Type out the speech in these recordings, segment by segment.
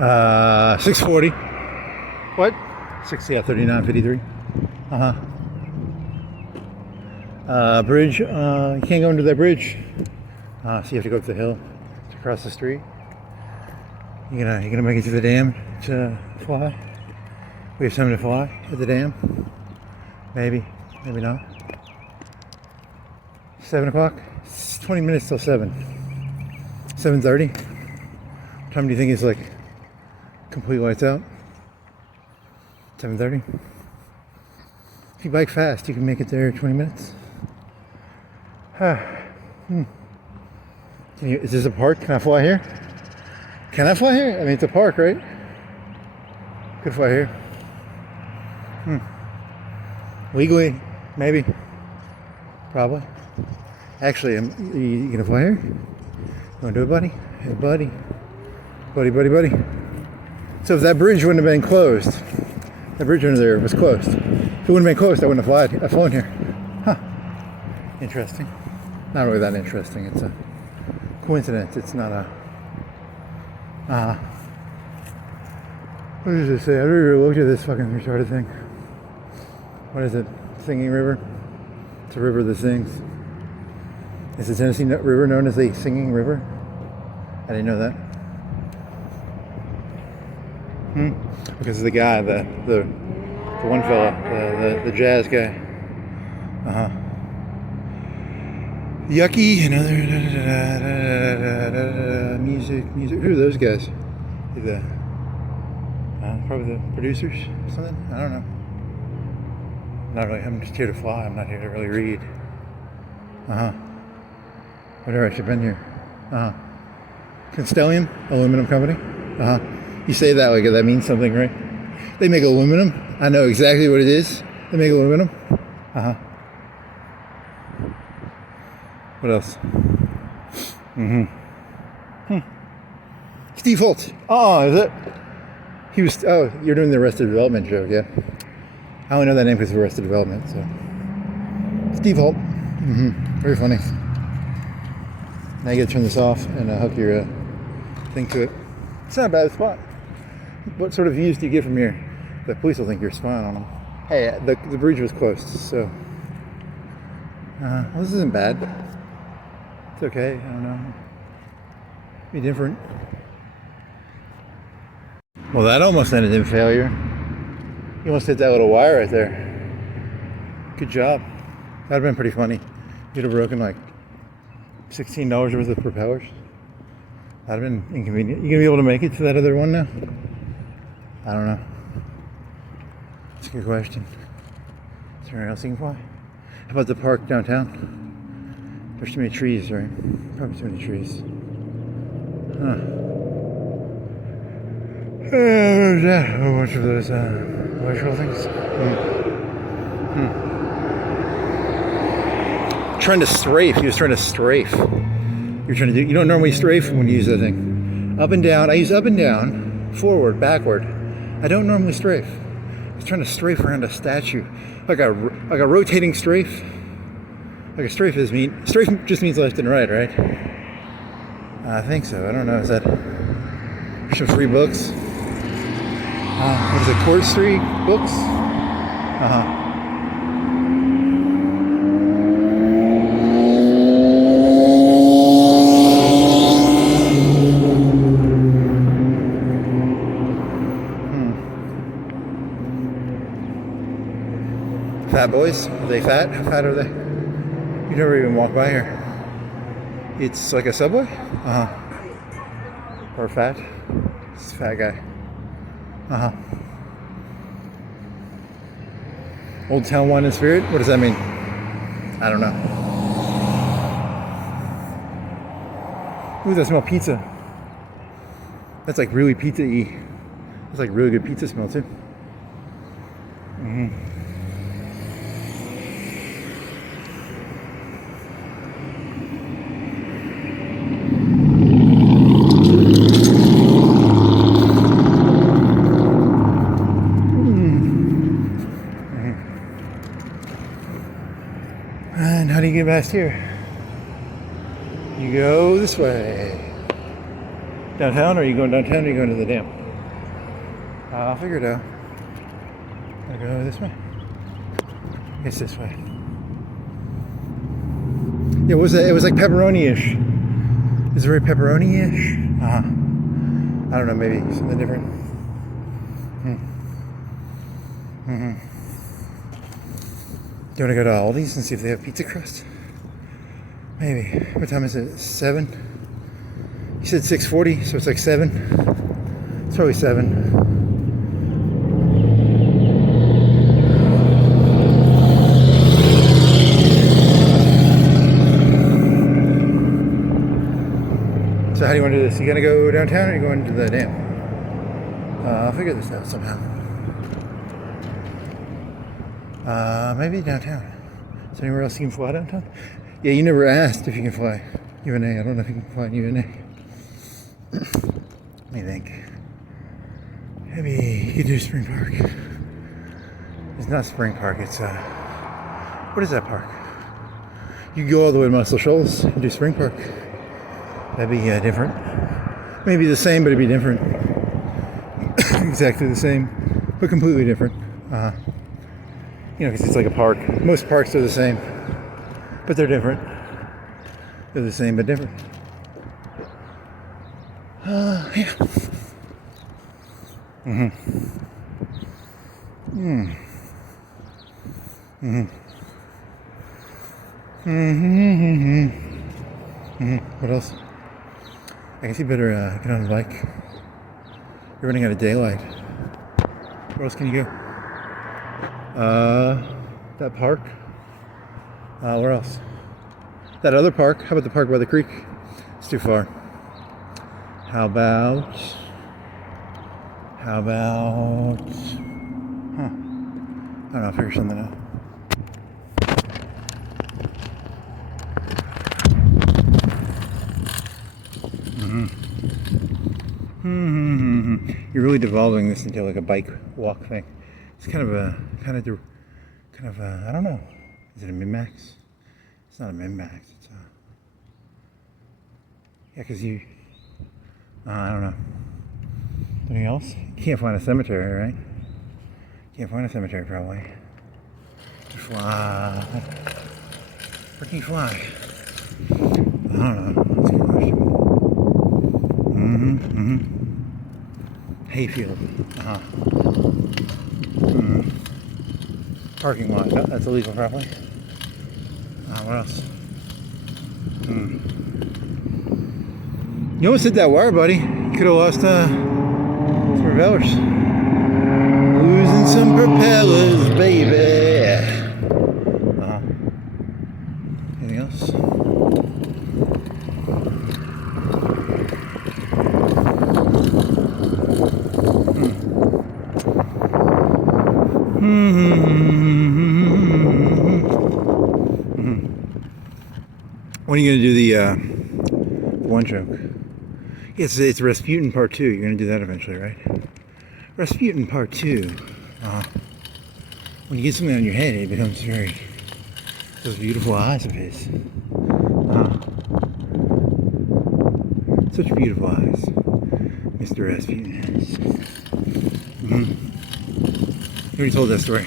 640. What? 60, yeah, 39, 53. Bridge. You can't go into that bridge. So you have to go up the hill to cross the street. You gonna make it to the dam to fly? We have something to fly at the dam. Maybe, maybe not. 7 o'clock. It's 20 minutes till 7. 7:30. What time do you think is like complete lights out? 7:30. If you bike fast, you can make it there in 20 minutes. Is this a park? Can I fly here? Can I fly here? I mean, it's a park, right? Could fly here. Legally, maybe. Probably. Actually, you gonna fly here? You wanna do it, buddy? Hey, buddy. Buddy. So if that bridge wouldn't have been closed, that bridge under there was closed. If it wouldn't have been closed, I wouldn't have flown here. Huh. Interesting. Not really that interesting. It's a coincidence. It's not a... what does it say? I've never looked at this fucking retarded thing. What is it? Singing River? It's a river that sings. Is the Tennessee River known as the Singing River? I didn't know that. Because of the guy, the one fella, the jazz guy. Yucky and other music. Who are those guys? Probably the producers or something? I don't know. Not really. I'm just here to fly. I'm not here to really read. Whatever, I should have been here. Constellium Aluminum Company. You say that like that means something, right? They make aluminum. I know exactly what it is. They make aluminum. What else? Steve Holt. Oh, is it? He was. Oh, you're doing the Arrested Development joke, yeah? I only know that name because of Arrested Development. So, Steve Holt. Very funny. Now you gotta turn this off and hook your thing to it. It's not a bad spot. What sort of views do you get from here? The police will think you're spying on them. Hey, the bridge was closed, so well, this isn't bad. It's okay. I don't know. Be different. Well, that almost ended in failure. You almost hit that little wire right there. Good job. That'd have been pretty funny. You'd have broken like $16 worth of propellers. That'd have been inconvenient. You gonna be able to make it to that other one now? I don't know. That's a good question. Is there anything else you can fly? How about the park downtown? There's too many trees, right? Probably too many trees. There's a whole bunch of those electrical things. Trying to strafe. He was trying to strafe. You're trying to do. You don't normally strafe when you use that thing. Up and down. I use up and down, forward, backward. I don't normally strafe. I was trying to strafe around a statue, like a rotating strafe. Like a strafe is mean. Strafe just means left and right, right? I think so. I don't know. Is that some free books? What is it? Court Street books? Fat boys? Are they fat? How fat are they? You never even walk by here. It's like a Subway? Or fat? It's a fat guy. Old Town Wine and Spirit? What does that mean? I don't know. Ooh, that smell pizza. That's like really pizza-y. That's like really good pizza smell too. And how do you get past here? You go this way. Downtown, or are you going downtown, or are you going to the dam? I'll figure it out. I'll go this way. I guess this way. Yeah, it was like pepperoni-ish. It's very pepperoni-ish. I don't know, maybe something different. Do you want to go to Aldi's and see if they have pizza crust? Maybe. What time is it? 7? You said 6:40, so it's like 7. It's probably 7. So how do you want to do this? You gonna go downtown or are you going to the dam? I'll figure this out somehow. Maybe downtown. Is there anywhere else you can fly downtown? Yeah, you never asked if you can fly UNA. I don't know if you can fly in UNA. Let me think. Maybe you could do Spring Park. It's not Spring Park, it's what is that park? You can go all the way to Muscle Shoals and do Spring Park. That'd be different. Maybe the same, but it'd be different. Exactly the same, but completely different. You know, because it's like a park. Most parks are the same, but they're different. They're the same, but different. Yeah. What else? I guess you better get on the bike. You're running out of daylight. Where else can you go? That park. Where else? That other park. How about the park by the creek? It's too far. How about? I don't know, I'll figure something out. You're really devolving this into like a bike walk thing. It's kind of a I don't know. Is it a min-max? It's not a min-max. It's a because you. I don't know. Anything else? You can't find a cemetery, right? Can't find a cemetery probably. You fly. Where can you fly? I don't know. That's a good question. Hayfield. Parking lot. No, that's illegal probably. What else? You almost hit that wire, buddy. You could have lost some propellers. Losing some propellers, baby. Anything else? When are you going to do the one joke? It's Rasputin Part 2. You're going to do that eventually, right? Rasputin Part 2. When you get something on your head, it becomes those beautiful eyes of his. Such beautiful eyes, Mr. Rasputin has. You already told that story.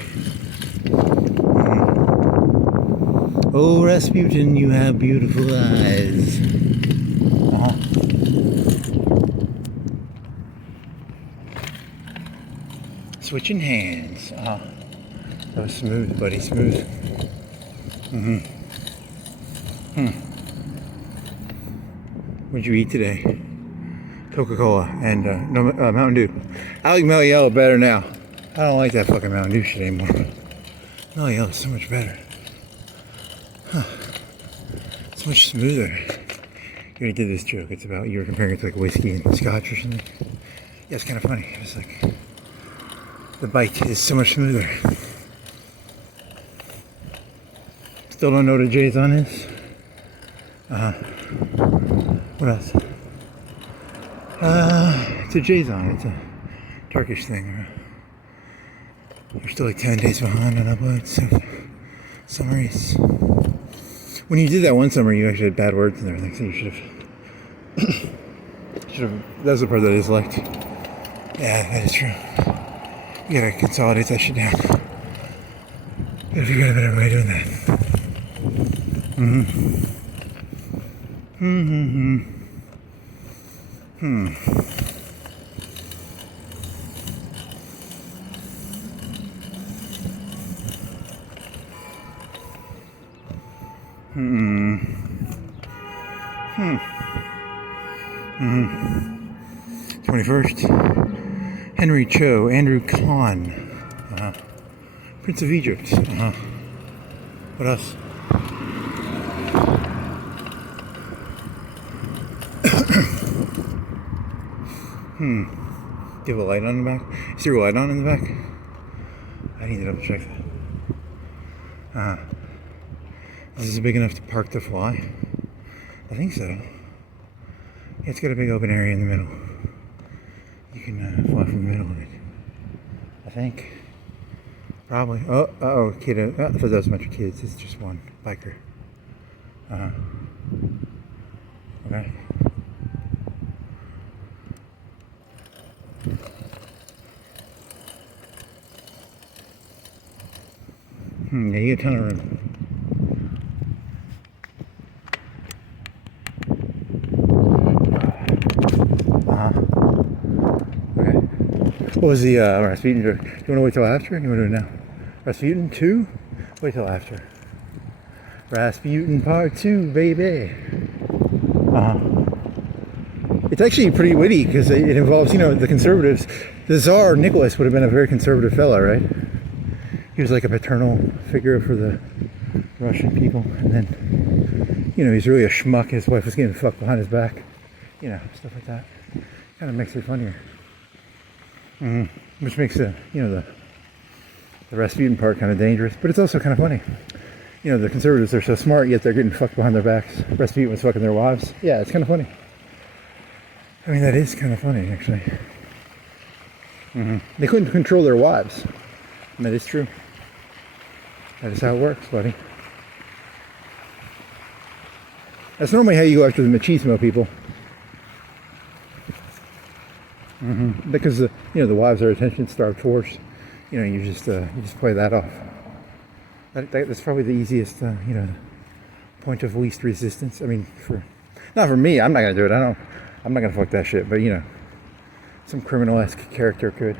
Oh, Rasputin, you have beautiful eyes. Switching hands. That was smooth, buddy, smooth. What'd you eat today? Coca-Cola and Mountain Dew. I like Mellow Yellow better now. I don't like that fucking Mountain Dew shit anymore. Mellow Yellow is so much better. It's much smoother. You already did this joke. It's about you were comparing it to like whiskey and scotch or something. Yeah, it's kind of funny. It's like the bite is so much smoother. Still don't know what a Jason is. What else? It's a Jason. It's a Turkish thing. You're still like 10 days behind on uploads of summaries. When you did that one summer, you actually had bad words and everything, so you should have. That's the part that I disliked. Yeah, that is true. You gotta consolidate that shit down. Gotta figure out a better way of doing that. Hmm. 21st. Henry Cho, Andrew Khan, Prince of Egypt. What else? Do you have a light on in the back? Is there a light on in the back? I need to double check that. Is this big enough to park the fly? I think so. Yeah, it's got a big open area in the middle. You can fly from the middle of it. I think. Probably. Oh, kid. I thought that was a bunch of kids. It's just one biker. Okay. Yeah, you get a ton of room. Okay. What was the Rasputin joke? Do you want to wait till after? You want to do it now? Rasputin 2? Wait till after. Rasputin Part 2, baby. It's actually pretty witty because it involves, the conservatives. The Tsar Nicholas would have been a very conservative fella, right? He was like a paternal figure for the Russian people. And then, he's really a schmuck. His wife was getting fucked behind his back. Stuff like that. Kind of makes it funnier. Which makes the Rasputin part kind of dangerous. But it's also kind of funny. The conservatives are so smart, yet they're getting fucked behind their backs. Rasputin was fucking their wives. Yeah, it's kind of funny. I mean, that is kind of funny, actually. They couldn't control their wives. And that is true. That is how it works, buddy. That's normally how you go after the machismo people. Because the wives are attention-starved horse. You just play that off. That's probably the easiest, point of least resistance. I mean, not for me. I'm not gonna do it. I'm not gonna fuck that shit. But some criminal-esque character could.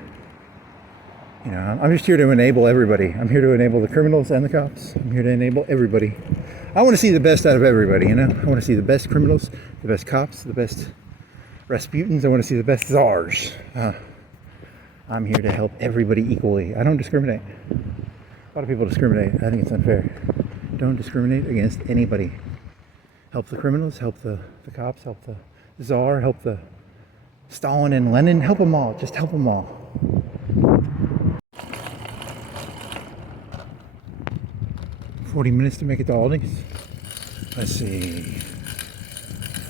I'm just here to enable everybody. I'm here to enable the criminals and the cops. I'm here to enable everybody. I want to see the best out of everybody. I want to see the best criminals, the best cops, the best Rasputins. I want to see the best czars. I'm here to help everybody equally. I don't discriminate. A lot of people discriminate. I think it's unfair. Don't discriminate against anybody. Help the criminals, help the cops, help the czar, help the Stalin and Lenin. Help them all. Just help them all. $40 minutes to make it to Aldi's. Let's see.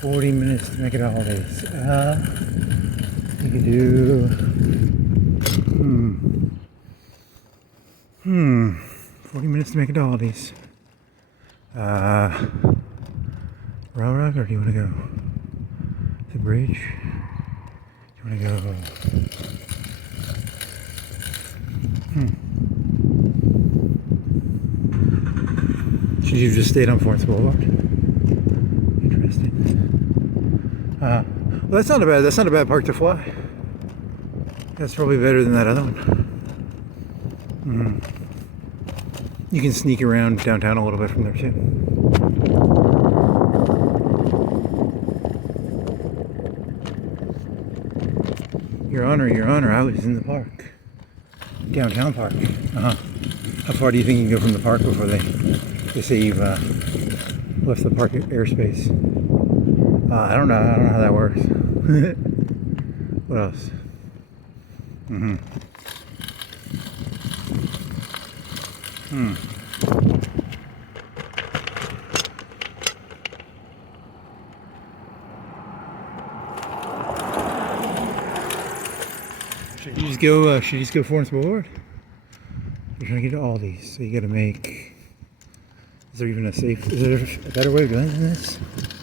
40 minutes to make it to Aldi's. You could do 40 minutes to make it to Aldi's. Railroad, or do you want to go the bridge? Do you want to go? Should you just stayed on Florence Boulevard? Interesting. Well, that's not a bad park to fly. That's probably better than that other one. You can sneak around downtown a little bit from there too. Your Honor, I was in the park. Downtown park. How far do you think you can go from the park before they say you've left the park airspace? I don't know how that works. What else? Should you just go Florence Boulevard? You're trying to get to Aldi's, so you gotta make. Is there even is there a better way of going than this?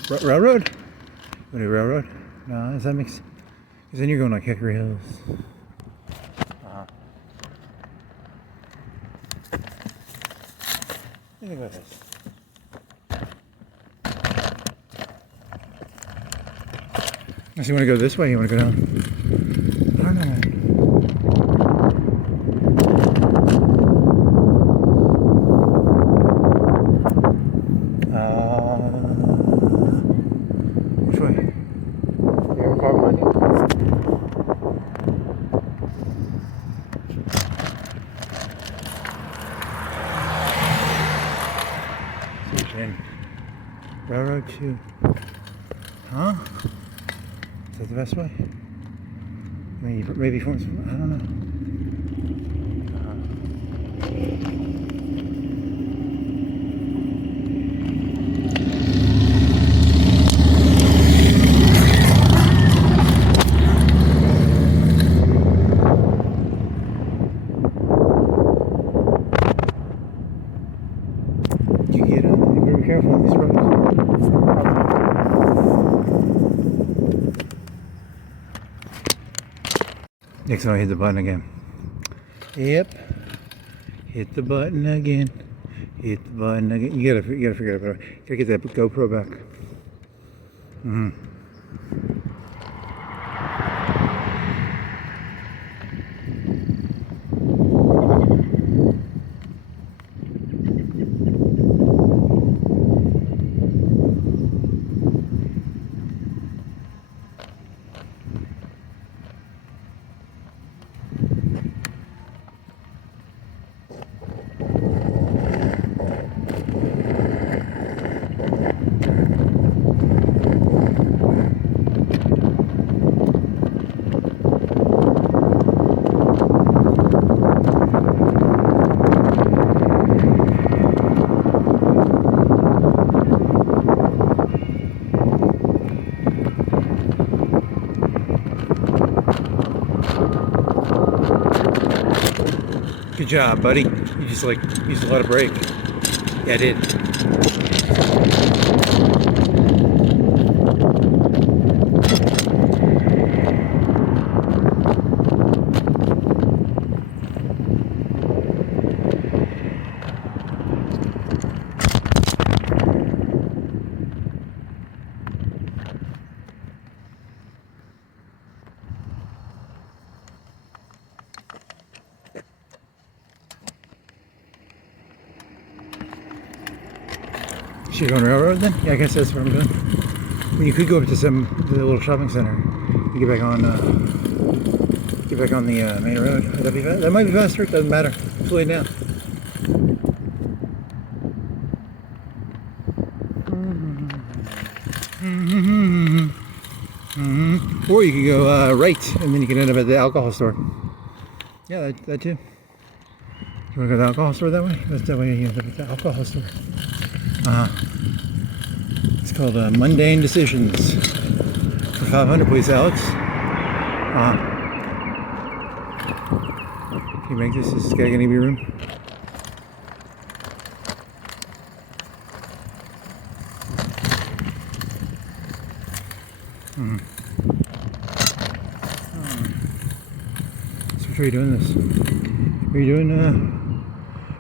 Railroad? You want to railroad? No, does that make sense? Because then you're going like Hickory Hills. What do you think about this? Unless you want to go this way, you want to go down. I don't know. Which way? You have a car behind you? Railroad 2. Huh? Is that the best way? Maybe from, I don't know. You get on, you better be careful on these roads. Next time I hit the button again. Yep. Hit the button again. Hit the button again. You gotta figure it out. Gotta get that GoPro back. Good job, buddy. You just used a lot of brake. Yeah, I did. You're going railroad then? Yeah, I guess that's what I'm doing. I mean, you could go up to the little shopping center and get back on the main road. That'd be that might be faster. It doesn't matter. It's late now. Or you could go right, and then you can end up at the alcohol store. Yeah, that too. You want to go to the alcohol store that way? That's that way you end up at the alcohol store. It's called Mundane Decisions. For 500, please, Alex. Can you make this? Is this guy gonna be room? So which way are you doing this? Are you doing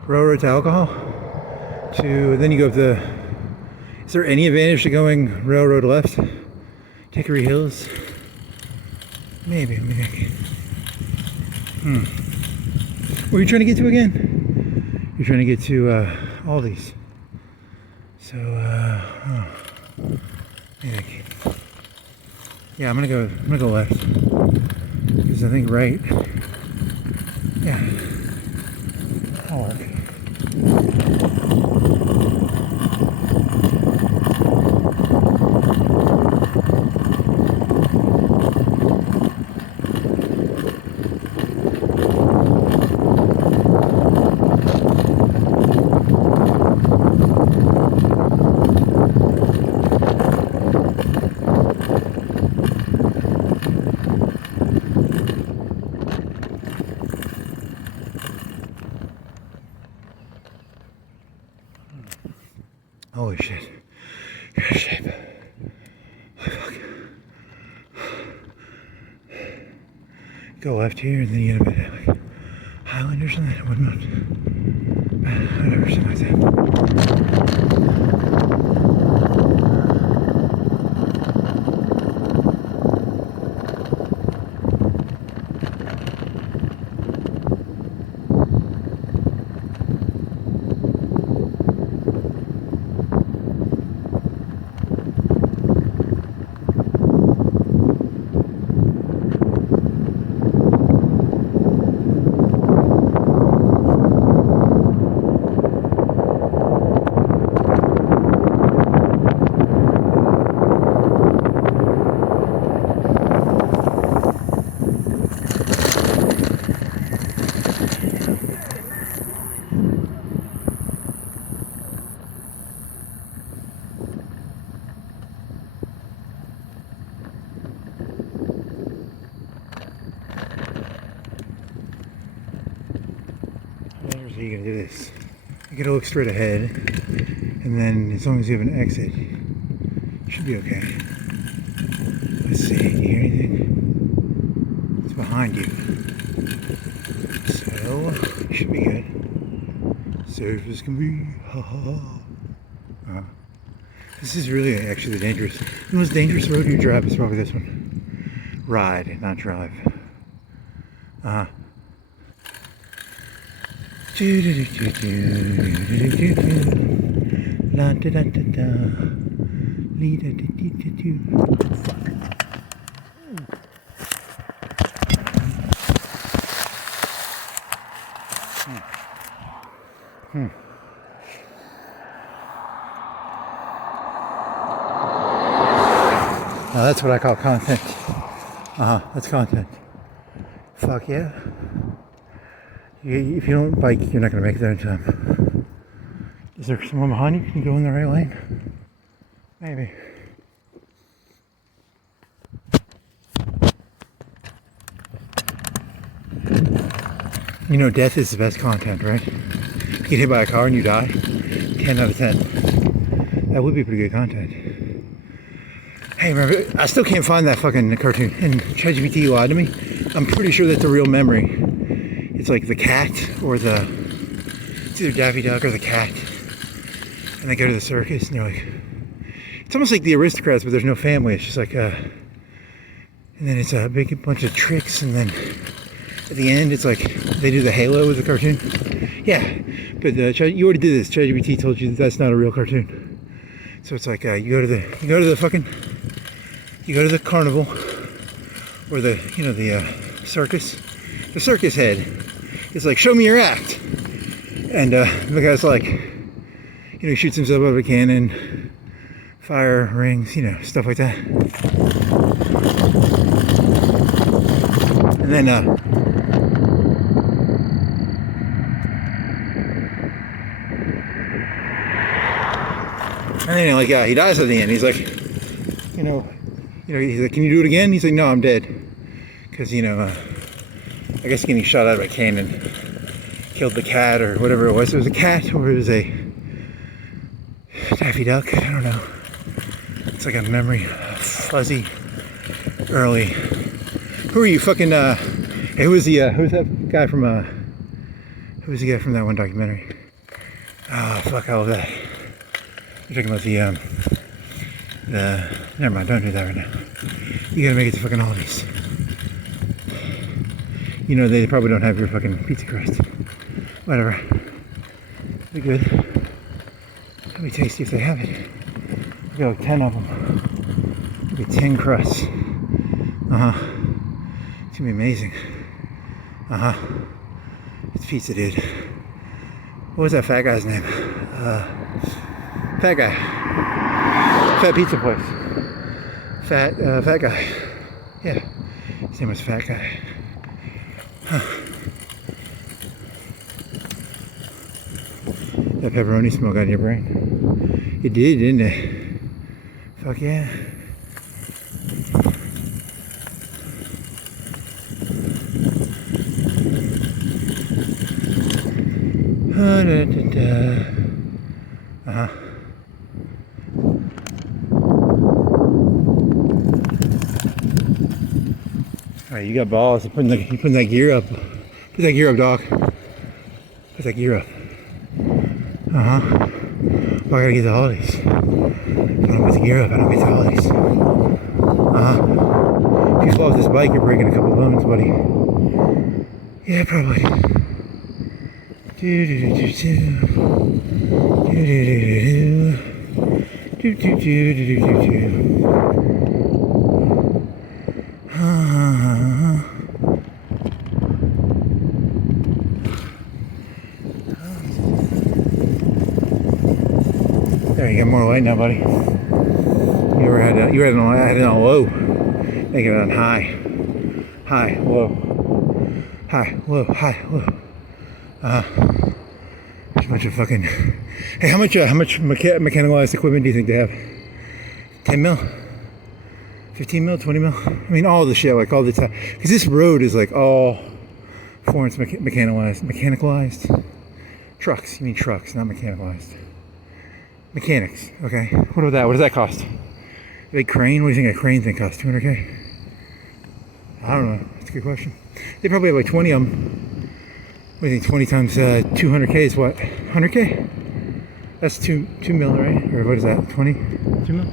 railroad to alcohol? Then you go up the. Is there any advantage to going railroad left? Hickory Hills? Maybe. Where are you trying to get to again? You're trying to get to Aldi's. So, yeah, I'm gonna go left. Because I think right. Yeah. That'll work. Holy shit. You're out of shape. Oh, fuck. Go left here and then you end up at like Highland or something. What about? Whatever, something like that. So you're gonna do this. You gotta look straight ahead, and then as long as you have an exit, you should be okay. Let's see, do you hear anything? It's behind you. So, you should be good. Safe as can be. Ha ha ha. This is really actually dangerous. The most dangerous road you drive is probably this one. Ride, not drive. Now that's what I call content. That's content. Fuck yeah. If you don't bike, you're not going to make it there in time. Is there someone behind you? Can you go in the right lane? Maybe. You know, death is the best content, right? You get hit by a car and you die. 10 out of 10. That would be pretty good content. Hey, remember, I still can't find that fucking cartoon. And ChatGPT lied to me. I'm pretty sure that's the real memory. It's like the cat or it's either Daffy Duck or the cat. And they go to the circus and they're like, it's almost like the Aristocrats, but there's no family. It's just like, and then it's a big bunch of tricks. And then at the end, it's like they do the Halo with the cartoon. Yeah, but you already did this. ChatGPT told you that's not a real cartoon. So it's like you go to the carnival or the circus. The circus head is like, show me your act. And the guy's like, he shoots himself out of a cannon, fire rings, stuff like that. And then he dies at the end. He's like, he's like, can you do it again? He's like, no, I'm dead. Because, I guess getting shot out of a cannon killed the cat or whatever it was. It was a cat or it was a Daffy Duck. I don't know. It's like a memory, fuzzy, early. Who are you fucking, hey, who's that guy from, who's the guy from that one documentary? Oh, fuck, all of that. You're talking about never mind, don't do that right now. You gotta make it to fucking Aldi's. They probably don't have your fucking pizza crust. Whatever. Be good. It'll be tasty if they have it. We got like 10 of them. It'll be 10 crusts. It's gonna be amazing. It's pizza, dude. What was that fat guy's name? Fat guy. Fat pizza place. Fat guy. Yeah. His name was Fat Guy. That pepperoni smell got in your brain. It did, didn't it? Fuck yeah. Alright, you got balls. You're putting that gear up. Put that gear up, dog. Put that gear up. Uh-huh. Oh, I gotta get the holidays. If I don't get the gear up, I don't get the holidays. Uh-huh. If you fall off this bike, you're breaking a couple bones, buddy. Yeah, probably. There, you got more light now, buddy. You had it on low. Make it on high. High, low. High, low, high, low. There's a bunch of fucking... Hey, how much mechanicalized equipment do you think they have? 10 mil? 15 mil? 20 mil? I mean, all the shit, like all the time. Because this road is like all foreign mechanicalized. Trucks. You mean trucks, not mechanicalized. Mechanics, okay. What about that? What does that cost? A big crane? What do you think a crane thing costs? 200K? I don't know. That's a good question. They probably have like 20 of them. What do you think? 20 times 200K is what? 100K? That's 2 mil, right? Or what is that? 20? 2 mil?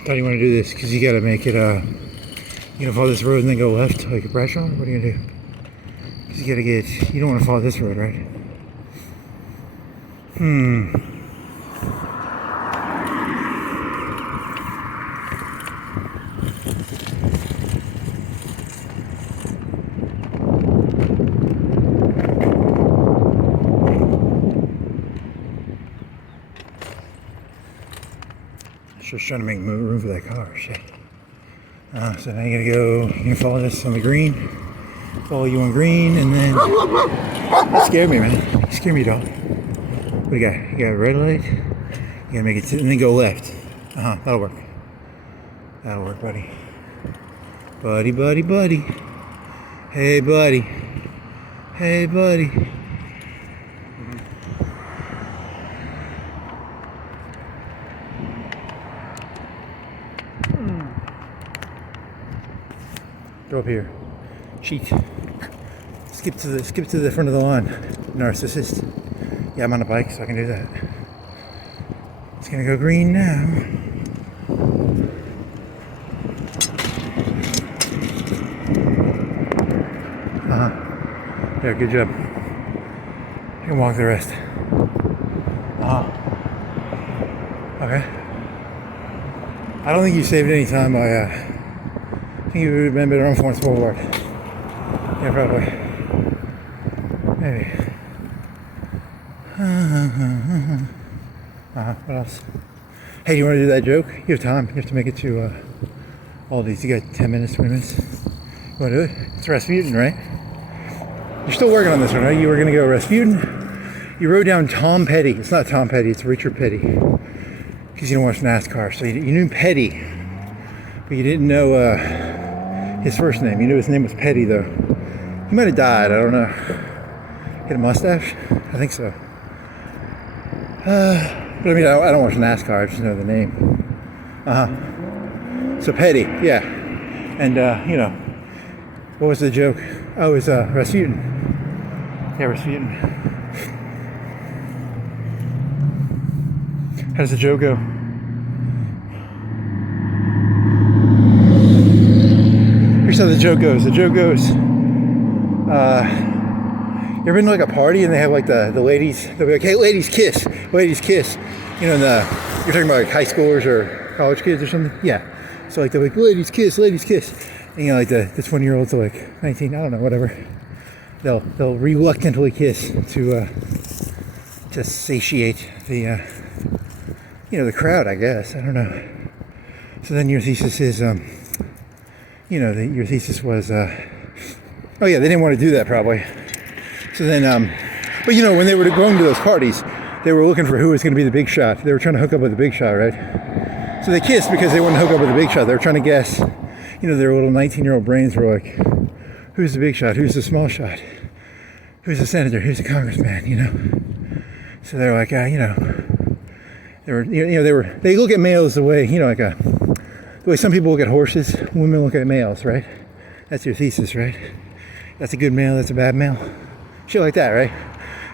How do you want to do this? Because you got to make it, you gonna follow this road and then go left like a brush on? What are you going to do? Because you got to get, you don't want to follow this road, right? Just trying to make room for that car, shit. So now you're gonna follow this on the green. Follow you on green, and then... You scared me, man. You scared me, dog. What do you got? You got a red light? You gotta make it, and then go left. That'll work. That'll work, buddy. Buddy, buddy, buddy. Hey, buddy. Hey, buddy. Go up here. Cheat. Skip to the front of the line. Narcissist. Yeah, I'm on a bike, so I can do that. It's gonna go green now. Yeah, good job. You can walk the rest. Okay. I don't think you saved any time by I think you would have been better on Florence Boulevard. Yeah, probably. Maybe. What else? Hey, do you want to do that joke? You have time. You have to make it to Aldi's. You got 10 minutes, 20 minutes. You want to do it? It's Rasputin, right? You're still working on this one, right? You were going to go Rasputin. You wrote down Tom Petty. It's not Tom Petty. It's Richard Petty. Because you don't watch NASCAR. So you knew Petty. But you didn't know his first name. You knew his name was Petty, though. He might have died. I don't know. He had a mustache? I think so. But I mean, I don't watch NASCAR. I just know the name. So Petty, yeah. And, you know, what was the joke? Oh, it was Rasputin. Yeah, Rasputin. How does the joke go? Here's how the joke goes. The joke goes, you ever been to like a party and they have like the ladies, they'll be like, hey, ladies kiss, ladies kiss. You know, you're talking about like high schoolers or college kids or something? Yeah. So like they're like, ladies kiss, ladies kiss. And you know, like the 20-year-olds are like 19, I don't know, whatever. They'll reluctantly kiss to satiate the, you know, the crowd, I guess. I don't know. So then your thesis is, you know, your thesis was, oh yeah, they didn't want to do that probably. So then, but you know, when they were going to those parties, they were looking for who was going to be the big shot. They were trying to hook up with the big shot, right? So they kissed because they wanted to hook up with the big shot. They were trying to guess, you know, their little 19-year-old brains were like, who's the big shot? Who's the small shot? Who's the senator? Who's the congressman? You know. So they're like, you know, they look at males the way, you know, like the way some people look at horses. Women look at males, right? That's your thesis, right? That's a good male. That's a bad male. Shit like that, right?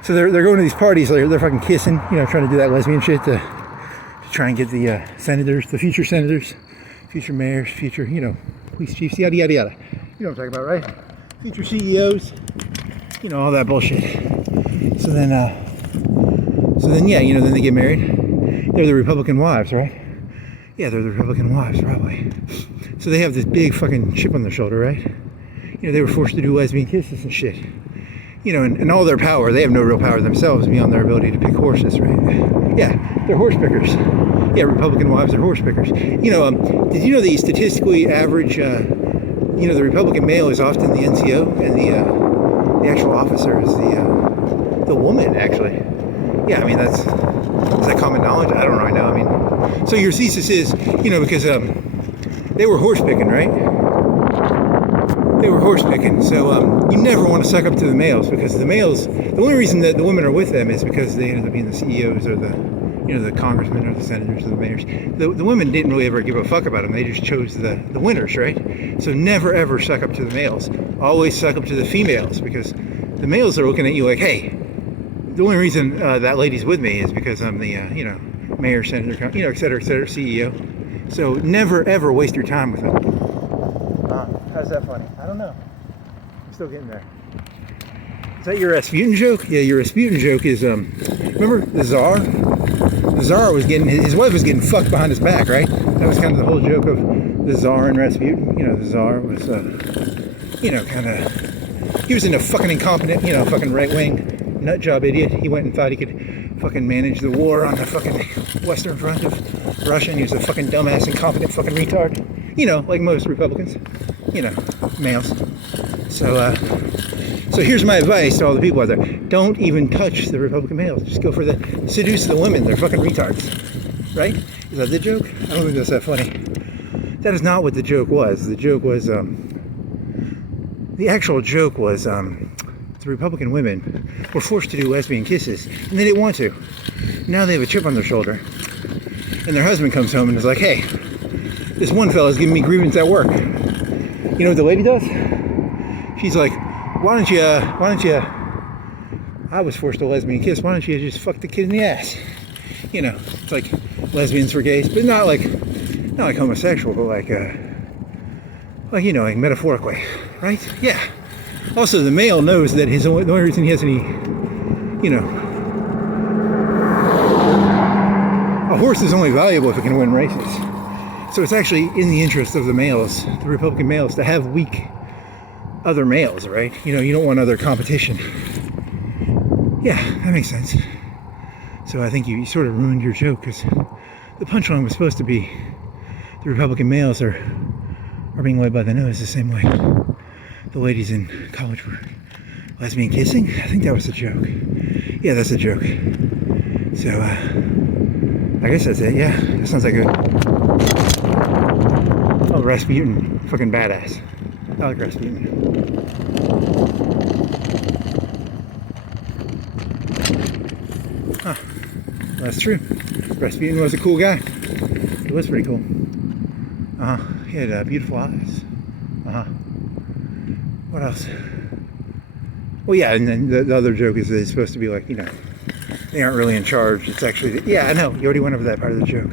So they're going to these parties. They're fucking kissing, you know, trying to do that lesbian shit to try and get the senators, the future senators, future mayors, future, you know, police chiefs, yada yada yada. You know what I'm talking about, right? Future CEOs, you know, all that bullshit. So then, yeah, you know, then they get married. They're the Republican wives, right? Yeah, they're the Republican wives, probably. So they have this big fucking chip on their shoulder, right? You know, they were forced to do lesbian kisses and shit. You know, and all their power, they have no real power themselves beyond their ability to pick horses, right? Yeah, they're horse pickers. Yeah, Republican wives are horse pickers. You know, did you know the statistically average, you know, the Republican male is often the NCO, and the actual officer is the woman, actually. Yeah, I mean, is that common knowledge? I don't really know. I mean, so your thesis is, you know, because they were horse picking, right? They were horse picking, so you never want to suck up to the males, because the males, the only reason that the women are with them is because they ended up being the CEOs or the, you know, the congressmen or the senators or the mayors. The women didn't really ever give a fuck about them. They just chose the winners, right? So never ever suck up to the males. Always suck up to the females, because the males are looking at you like, hey, the only reason that lady's with me is because I'm the, you know, mayor, senator, you know, et cetera, CEO. So never ever waste your time with them. How's that funny? I don't know. I'm still getting there. Is that your Rasputin joke? Yeah, your Rasputin joke is, remember the Tsar? The Tsar was getting, his wife was getting fucked behind his back, right? That was kind of the whole joke of the Tsar and Rasputin. You know, the Tsar was, you know, kind of, he was in a fucking incompetent, you know, fucking right-wing nut job idiot. He went and thought he could fucking manage the war on the fucking Western Front of Russia, and he was a fucking dumbass, incompetent fucking retard. You know, like most Republicans. You know, males. So here's my advice to all the people out there. Don't even touch the Republican males. Just go for the seduce the women. They're fucking retards. Right? Is that the joke? I don't think that's that funny. That is not what the joke was. The joke was, the actual joke was, the Republican women were forced to do lesbian kisses, and they didn't want to. Now they have a chip on their shoulder, and their husband comes home and is like, hey, this one fella's giving me grievance at work. You know what the lady does? She's like, why don't you, I was forced to lesbian kiss, why don't you just fuck the kid in the ass? You know, it's like lesbians for gays, but not like homosexual, but like, you know, like metaphorically, right? Yeah. Also, the male knows that the only reason he has any, you know, a horse is only valuable if it can win races. So it's actually in the interest of the males, the Republican males, to have weak other males, right? You know, you don't want other competition. Yeah, that makes sense. So I think you sort of ruined your joke, because the punchline was supposed to be the Republican males are being led by the nose the same way the ladies in college were lesbian kissing. I think that was the joke. Yeah, that's a joke. So, I guess that's it. Yeah, that sounds like a... Oh, Rasputin. Fucking badass. I like Rasputin. Huh. That's true. Rasputin was a cool guy. He was pretty cool. He had beautiful eyes. What else? Well, yeah, and then the other joke is that it's supposed to be like, you know, they aren't really in charge. It's actually, yeah, I know. You already went over that part of the joke.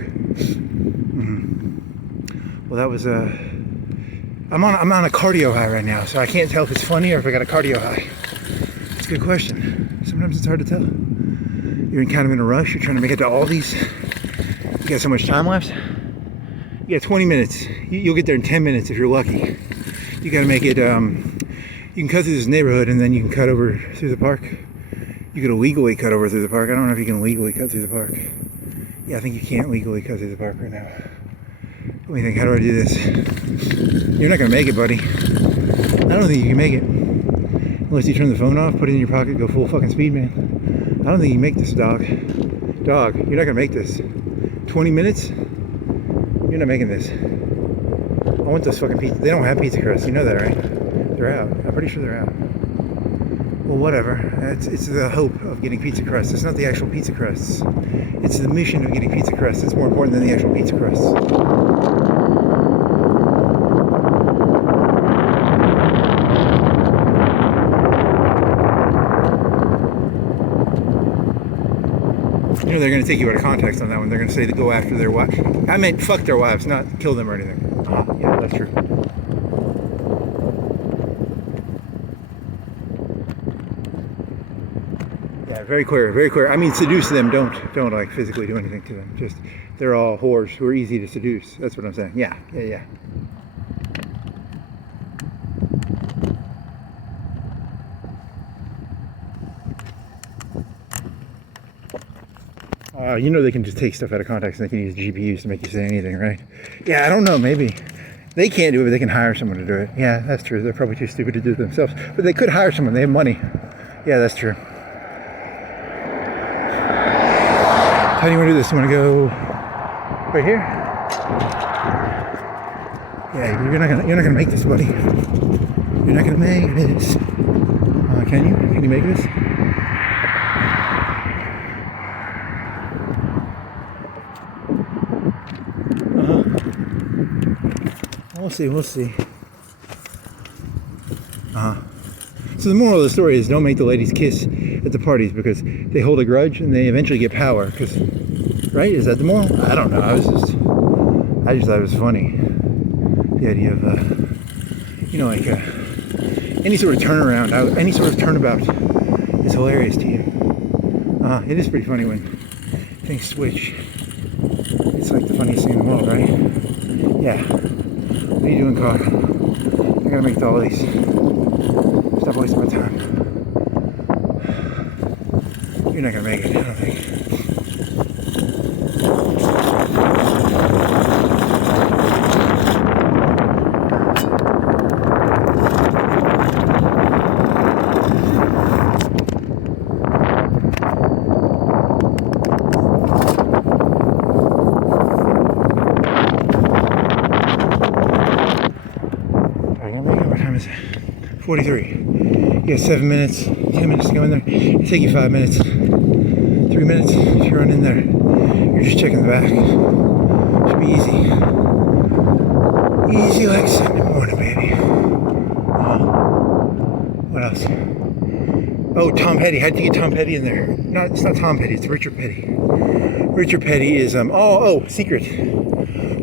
Well, that was I'm on a cardio high right now, so I can't tell if it's funny or if I got a cardio high. It's a good question. Sometimes it's hard to tell. You're kind of in a rush. You're trying to make it to Aldi's. You got so much time left. You got 20 minutes. You'll get there in 10 minutes if you're lucky. You got to make it. You can cut through this neighborhood, and then you can cut over through the park. You could illegally cut over through the park. I don't know if you can legally cut through the park. Yeah, I think you can't legally cut through the park right now. Let me think, how do I do this? You're not going to make it, buddy. I don't think you can make it. Unless you turn the phone off, put it in your pocket, go full fucking speed, man. I don't think you can make this, dog. Dog, you're not going to make this. 20 minutes? You're not making this. I want those fucking pizza. They don't have pizza crusts. You know that, right? They're out. I'm pretty sure they're out. Well, whatever. It's the hope of getting pizza crusts. It's not the actual pizza crusts. It's the mission of getting pizza crusts. It's more important than the actual pizza crusts. You know they're going to take you out of context on that one. They're going to say to go after their wives. I meant fuck their wives, not kill them or anything. Yeah, that's true. Yeah, very clear, very clear. I mean, seduce them. Don't like physically do anything to them. Just they're all whores who are easy to seduce. That's what I'm saying. Yeah. You know they can just take stuff out of context and they can use GPUs to make you say anything, right? Yeah, I don't know, maybe. They can't do it, but they can hire someone to do it. Yeah, that's true. They're probably too stupid to do it themselves. But they could hire someone. They have money. Yeah, that's true. How do you want to do this? You want to go right here? Yeah, you're not gonna make this, buddy. You're not gonna make this. Can you? Can you make this? We'll see. So the moral of the story is don't make the ladies kiss at the parties because they hold a grudge and they eventually get power. Because, right? Is that the moral? I don't know. I just thought it was funny. The idea of, like any sort of turnaround, any sort of turnabout is hilarious to you. It is pretty funny when things switch. It's like the funniest thing in the world, right? Yeah. What are you doing, car? I gotta make all these. Stop wasting my time. You're not gonna make it, I don't think. What time is it? 43. You got 7 minutes, 10 minutes to go in there. It'll take you 5 minutes. 3 minutes if you run in there. You're just checking the back. Should be easy. Easy like Sunday morning, baby. What else? Oh, Tom Petty. How'd you get Tom Petty in there? No, it's not Tom Petty, it's Richard Petty. Richard Petty is secret.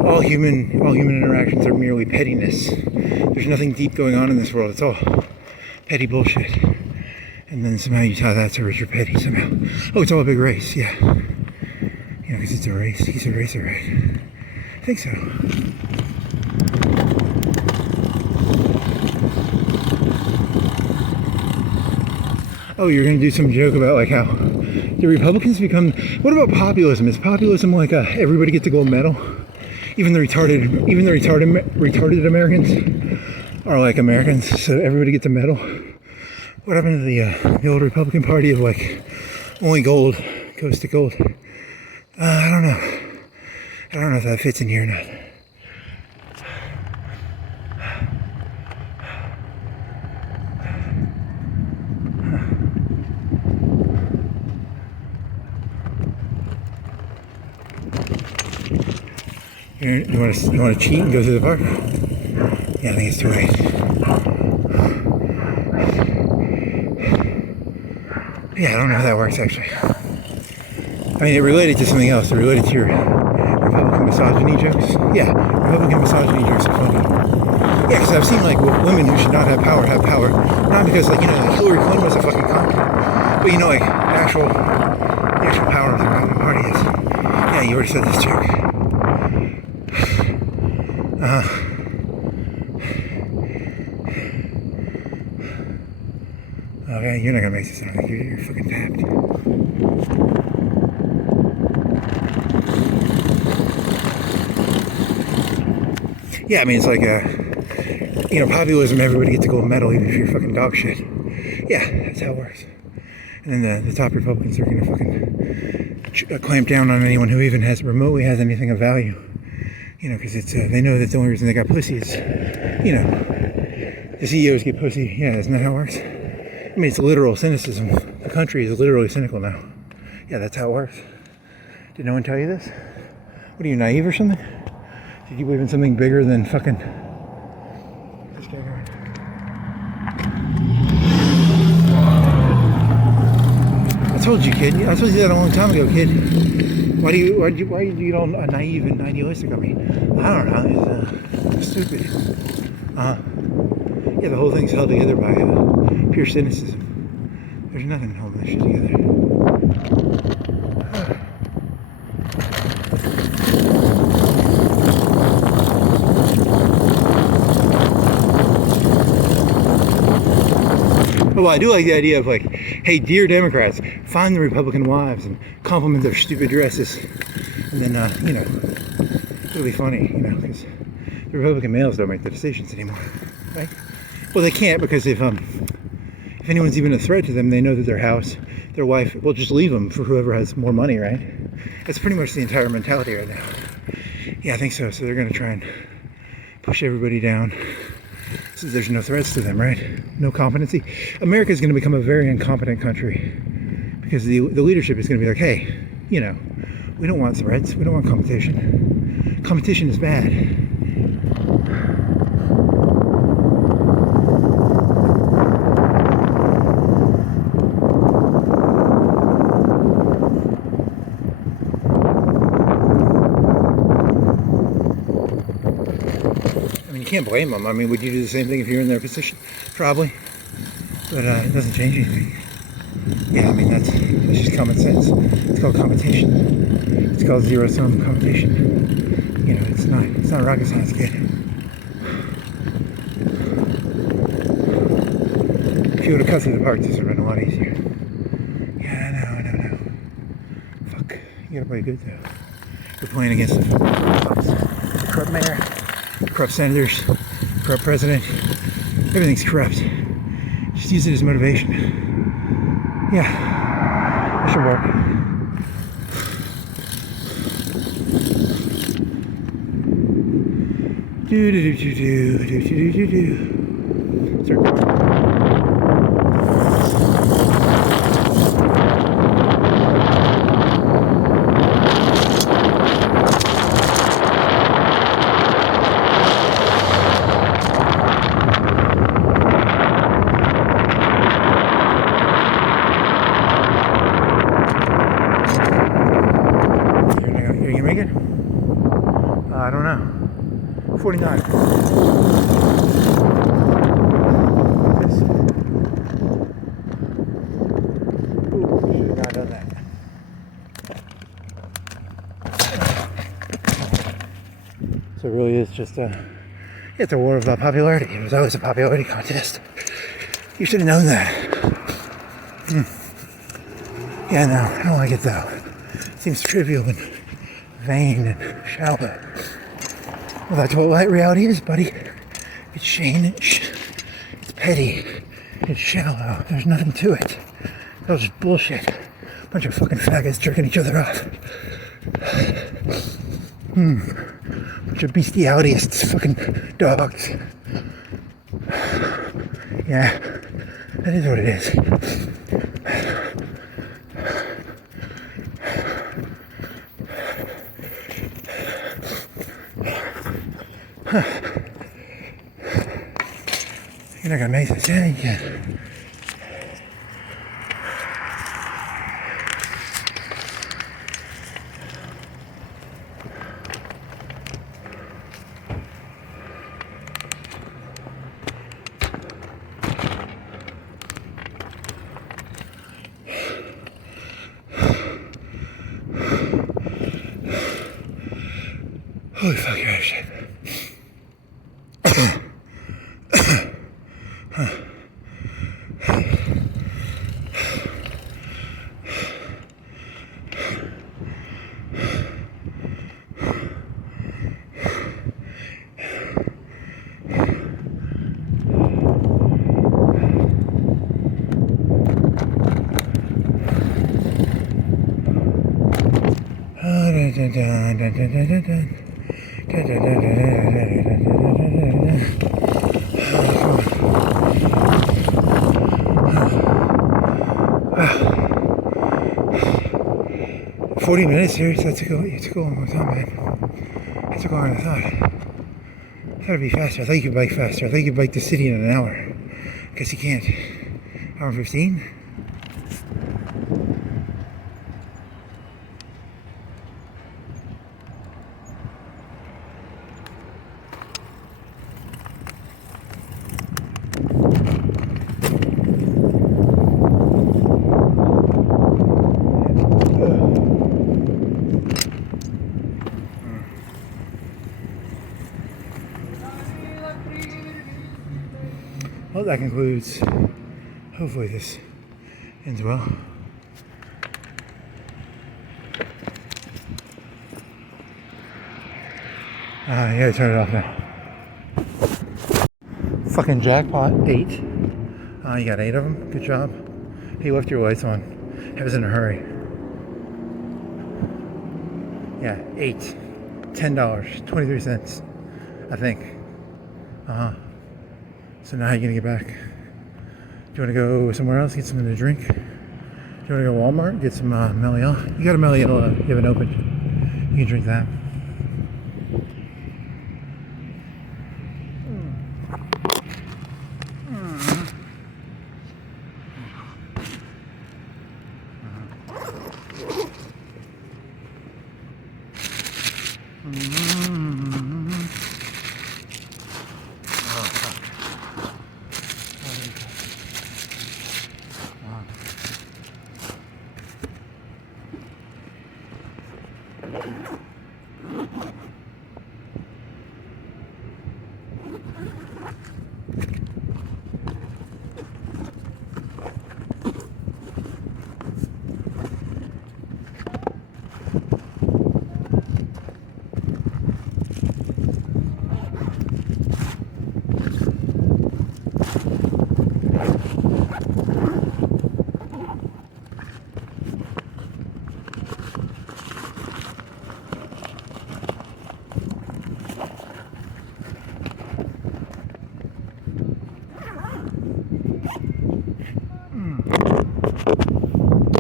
All human interactions are merely pettiness. There's nothing deep going on in this world. It's all petty bullshit. And then somehow you tie that to Richard Petty somehow. Oh, it's all a big race, yeah. Because it's a race. He's a racer, right? I think so. Oh, you're going to do some joke about like how the Republicans become... What about populism? Is populism like everybody gets a gold medal? Even the retarded Americans are like Americans, so everybody gets a medal. What happened to the old Republican Party of like only gold goes to gold? I don't know. I don't know if that fits in here or not. You want to cheat and go to the park? Yeah, I think it's too late. Yeah, I don't know how that works actually. I mean, it related to something else. It related to your Republican misogyny jokes. Yeah, Republican misogyny jokes are funny. Yeah, because I've seen like women who should not have power. Not because like Hillary Clinton was a fucking cunt, but like the actual power of the Republican Party is. Yeah, you already said this joke. Okay, you're not gonna make this. I don't think you're fucking tapped. Yeah, I mean it's like populism. Everybody gets a gold medal, even if you're fucking dog shit. Yeah, that's how it works. And then the top Republicans are gonna fucking clamp down on anyone who even remotely has anything of value. You know, because it's they know that the only reason they got pussy is, you know, the CEOs get pussy. Yeah, isn't that how it works? I mean, it's literal cynicism. The country is literally cynical now. Yeah, that's how it works. Did no one tell you this? What are you, naive or something? Did you believe in something bigger than fucking this guy here? I told you, kid. I told you that a long time ago, kid. Why do you all naive and idealistic of me? I don't know. It's stupid. Yeah, the whole thing's held together by pure cynicism. There's nothing holding this shit together. Well, I do like the idea of like, hey, dear Democrats, find the Republican wives and compliment their stupid dresses, and then you know, it'll be funny, you know, because the Republican males don't make the decisions anymore, right? Well, they can't, because if anyone's even a threat to them, they know that their house, their wife, will just leave them for whoever has more money, right? That's pretty much the entire mentality right now. Yeah, I think so. So they're going to try and push everybody down. So there's no threats to them, right? No competency. America is going to become a very incompetent country, because the leadership is going to be like, hey, you know, we don't want threats. We don't want competition. Competition is bad. Can't blame them. I mean, would you do the same thing if you're in their position? Probably, but it doesn't change anything. Yeah, I mean that's just common sense. It's called competition. It's called zero-sum competition. You know, it's not rocket science, kid. If you would have cut through the parts, this would have been a lot easier. Yeah, I know. Fuck, you gotta play good though. You're playing against the corrupt mayor. Corrupt senators, corrupt president, everything's corrupt. Just use it as motivation. Yeah, it should work. Start going. I don't know. 49. Ooh, should have not done that. So it really is just it's a war of popularity. It was always a popularity contest. You should have known that. Yeah, no, I don't like it though. It seems trivial and vain and shallow. Well, that's what reality is, buddy. It's Shane-ish. It's petty. It's shallow. There's nothing to it. That was just bullshit. Bunch of fucking faggots jerking each other off. Bunch of bestialities, fucking dogs. Yeah, that is what it is. You're not gonna make this in yet. Holy fuck, you're out of shape. Wow. 40 minutes here, so it took a long time, man. It took longer than I thought. I thought it'd be faster. I thought you could bike faster. I thought you could bike the city in an hour. Guess you can't. Hour 15? Well, that concludes. Hopefully this ends well. You gotta turn it off now. Fucking jackpot, 8. You got 8 of them, good job. Hey, left your lights on. I was in a hurry. Yeah, 8. $10, 23 cents, I think. So now how are you gonna get back? Do you wanna go somewhere else, get something to drink? Do you wanna go to Walmart, get some Meliel? You got a Meliel, you haven't opened. You can drink that.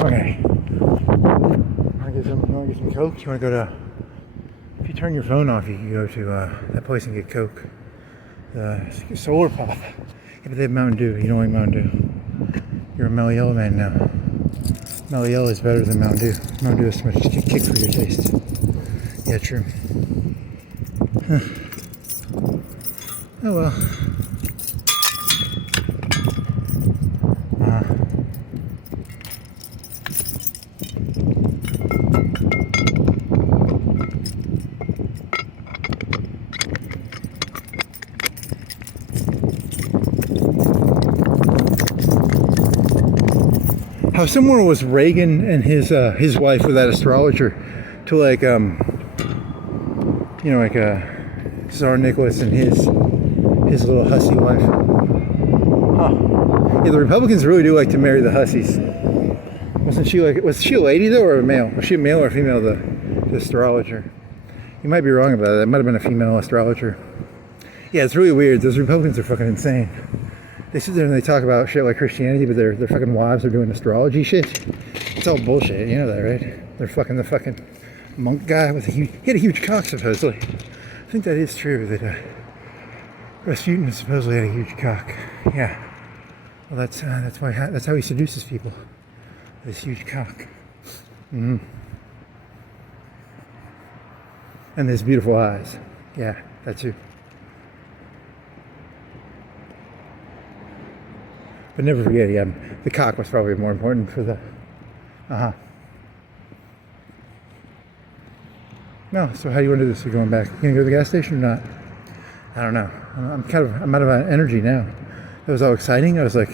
Okay. Want to get some Coke? You want to go to... If you turn your phone off, you can go to that place and get Coke. The Solar Pop. Yeah, but they have Mountain Dew. You don't like Mountain Dew. You're a Meliel man now. Meliel is better than Mountain Dew. Mountain Dew has too much kick for your taste. Yeah, true. Huh. Oh well. How similar was Reagan and his wife with that astrologer to like Tsar Nicholas and his little hussy wife. Huh. Yeah, the Republicans really do like to marry the hussies. Was she a lady though or a male? Was she a male or a female, the astrologer? You might be wrong about that. It might have been a female astrologer. Yeah, it's really weird. Those Republicans are fucking insane. They sit there and they talk about shit like Christianity, but their fucking wives are doing astrology shit. It's all bullshit, you know that, right? They're fucking the fucking monk guy with he had a huge cock supposedly. I think that is true that Rasputin supposedly had a huge cock. Yeah. Well, that's how he seduces people. This huge cock. And his beautiful eyes. Yeah, that too. But never forget, yeah, the cock was probably more important for the... No, so how do you want to do this? You're going back. You gonna go to the gas station or not? I don't know. I'm out of energy now. It was all exciting. I was like,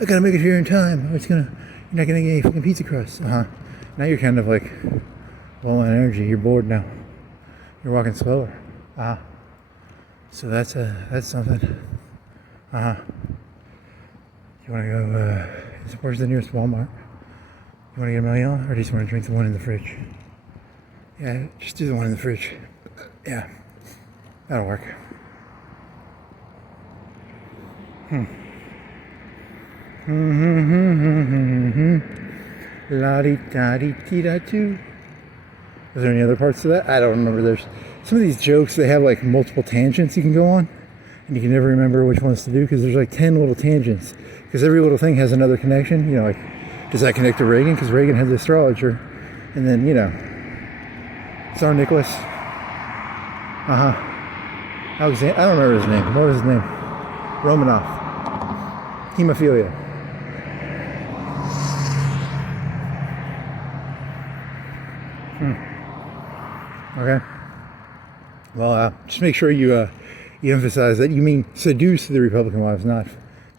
I gotta make it here in time. You're not gonna get any fucking pizza crust. Now you're kind of like low on energy. You're bored now. You're walking slower. So that's something. You want to go, where's the nearest Walmart? You want to get a Meliel or do you just want to drink the one in the fridge? Yeah, just do the one in the fridge. Yeah. That'll work. La di da di di da do. Is there any other parts to that? I don't remember. There's some of these jokes, they have like multiple tangents you can go on, and you can never remember which ones to do because there's like 10 little tangents. Because every little thing has another connection. You know, like, does that connect to Reagan? Because Reagan had the astrologer. And then, you know, Tsar Nicholas. Alexander, I don't remember his name. What was his name? Romanov. Hemophilia. Okay. Well, just make sure you emphasize that you mean seduce the Republican wives, not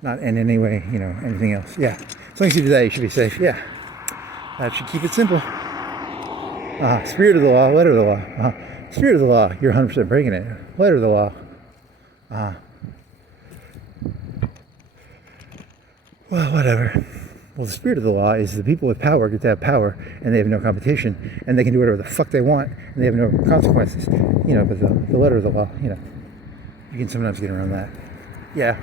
in any way, you know, anything else. Yeah. As long as you do that, you should be safe. Yeah. That should keep it simple. Spirit of the law, letter of the law. Spirit of the law, you're 100% breaking it. Letter of the law. Well, whatever. Well, the spirit of the law is the people with power get to have power, and they have no competition, and they can do whatever the fuck they want, and they have no consequences. You know, but the letter of the law, you know, you can sometimes get around that. Yeah.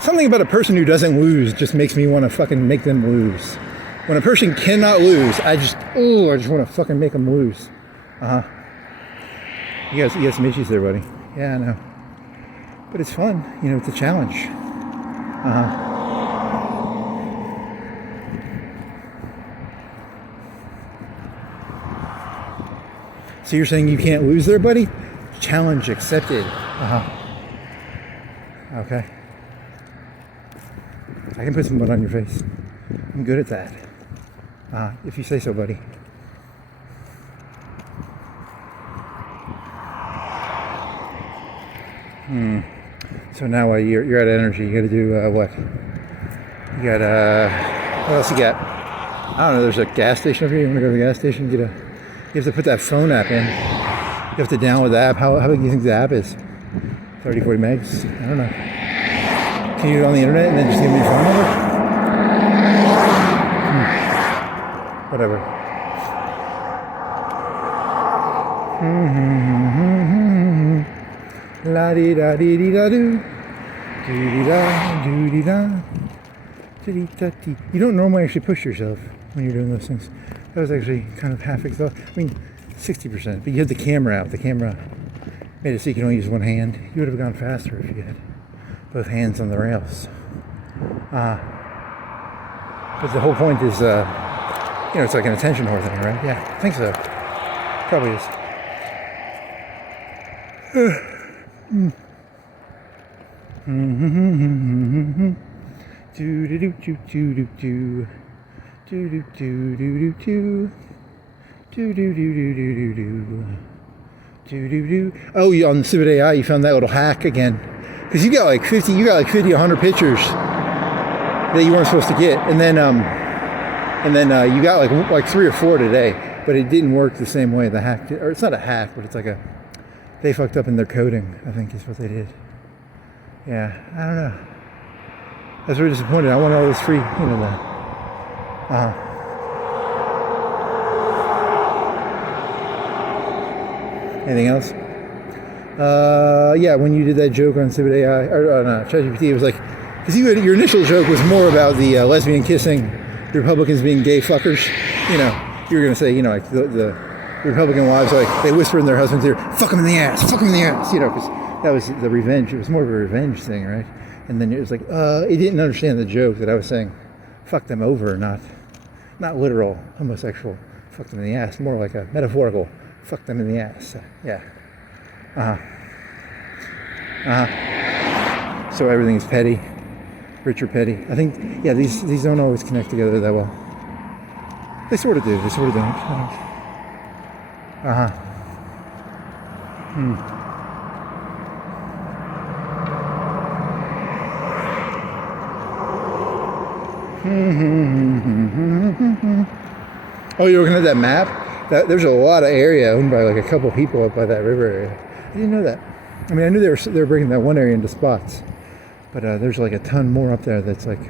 Something about a person who doesn't lose just makes me want to fucking make them lose. When a person cannot lose, I just want to fucking make them lose. You got some issues there, buddy. Yeah, I know. But it's fun. You know, it's a challenge. So you're saying you can't lose there, buddy? Challenge accepted. Okay. I can put some mud on your face. I'm good at that. If you say so, buddy. So now you're out of energy. You got to do what? You got what else you got? I don't know. There's a gas station over here. You want to go to the gas station? You have to put that phone app in. You have to download the app. How big do you think the app is? 30, 40 megs? I don't know. Can you do it on the internet and then just give me your phone number? Whatever. La di da di di da do, do di da do di da, do di da di. You don't normally actually push yourself when you're doing those things. That was actually kind of half exhausted. I mean, 60%. But you had the camera out. The camera made it so you can only use one hand. You would have gone faster if you had both hands on the rails. But the whole point is, you know, it's like an attention whore thing, right? Yeah, I think so. Probably is. Do do do do do do do do do do do do do do do do do do. Oh, on the Civic AI, you found that little hack again, because you got like 50, 100 pictures that you weren't supposed to get, and then you got like 3 or 4 today, but it didn't work the same way the hack did. Or it's not a hack, but it's like they fucked up in their coding, I think is what they did. Yeah, I don't know. I was really disappointed. I want all this free, you know, Anything else? Yeah, when you did that joke on Civic AI, or on ChatGPT, it was like, because your initial joke was more about the lesbian kissing, the Republicans being gay fuckers. You know, you were going to say, you know, like the Republican wives, like, they whisper in their husband's ear, fuck him in the ass, fuck him in the ass, you know, because that was the revenge. It was more of a revenge thing, right? And then it was like, it didn't understand the joke that I was saying, fuck them over, not literal homosexual, fuck them in the ass, more like a metaphorical, fuck them in the ass. Yeah. So everything's petty, rich or petty. I think, yeah, these don't always connect together that well. They sort of do. They sort of don't. Oh, you're looking at that map? There's a lot of area owned by like a couple people up by that river area. I didn't know that. I mean, I knew they were breaking that one area into spots, but there's like a ton more up there that's like,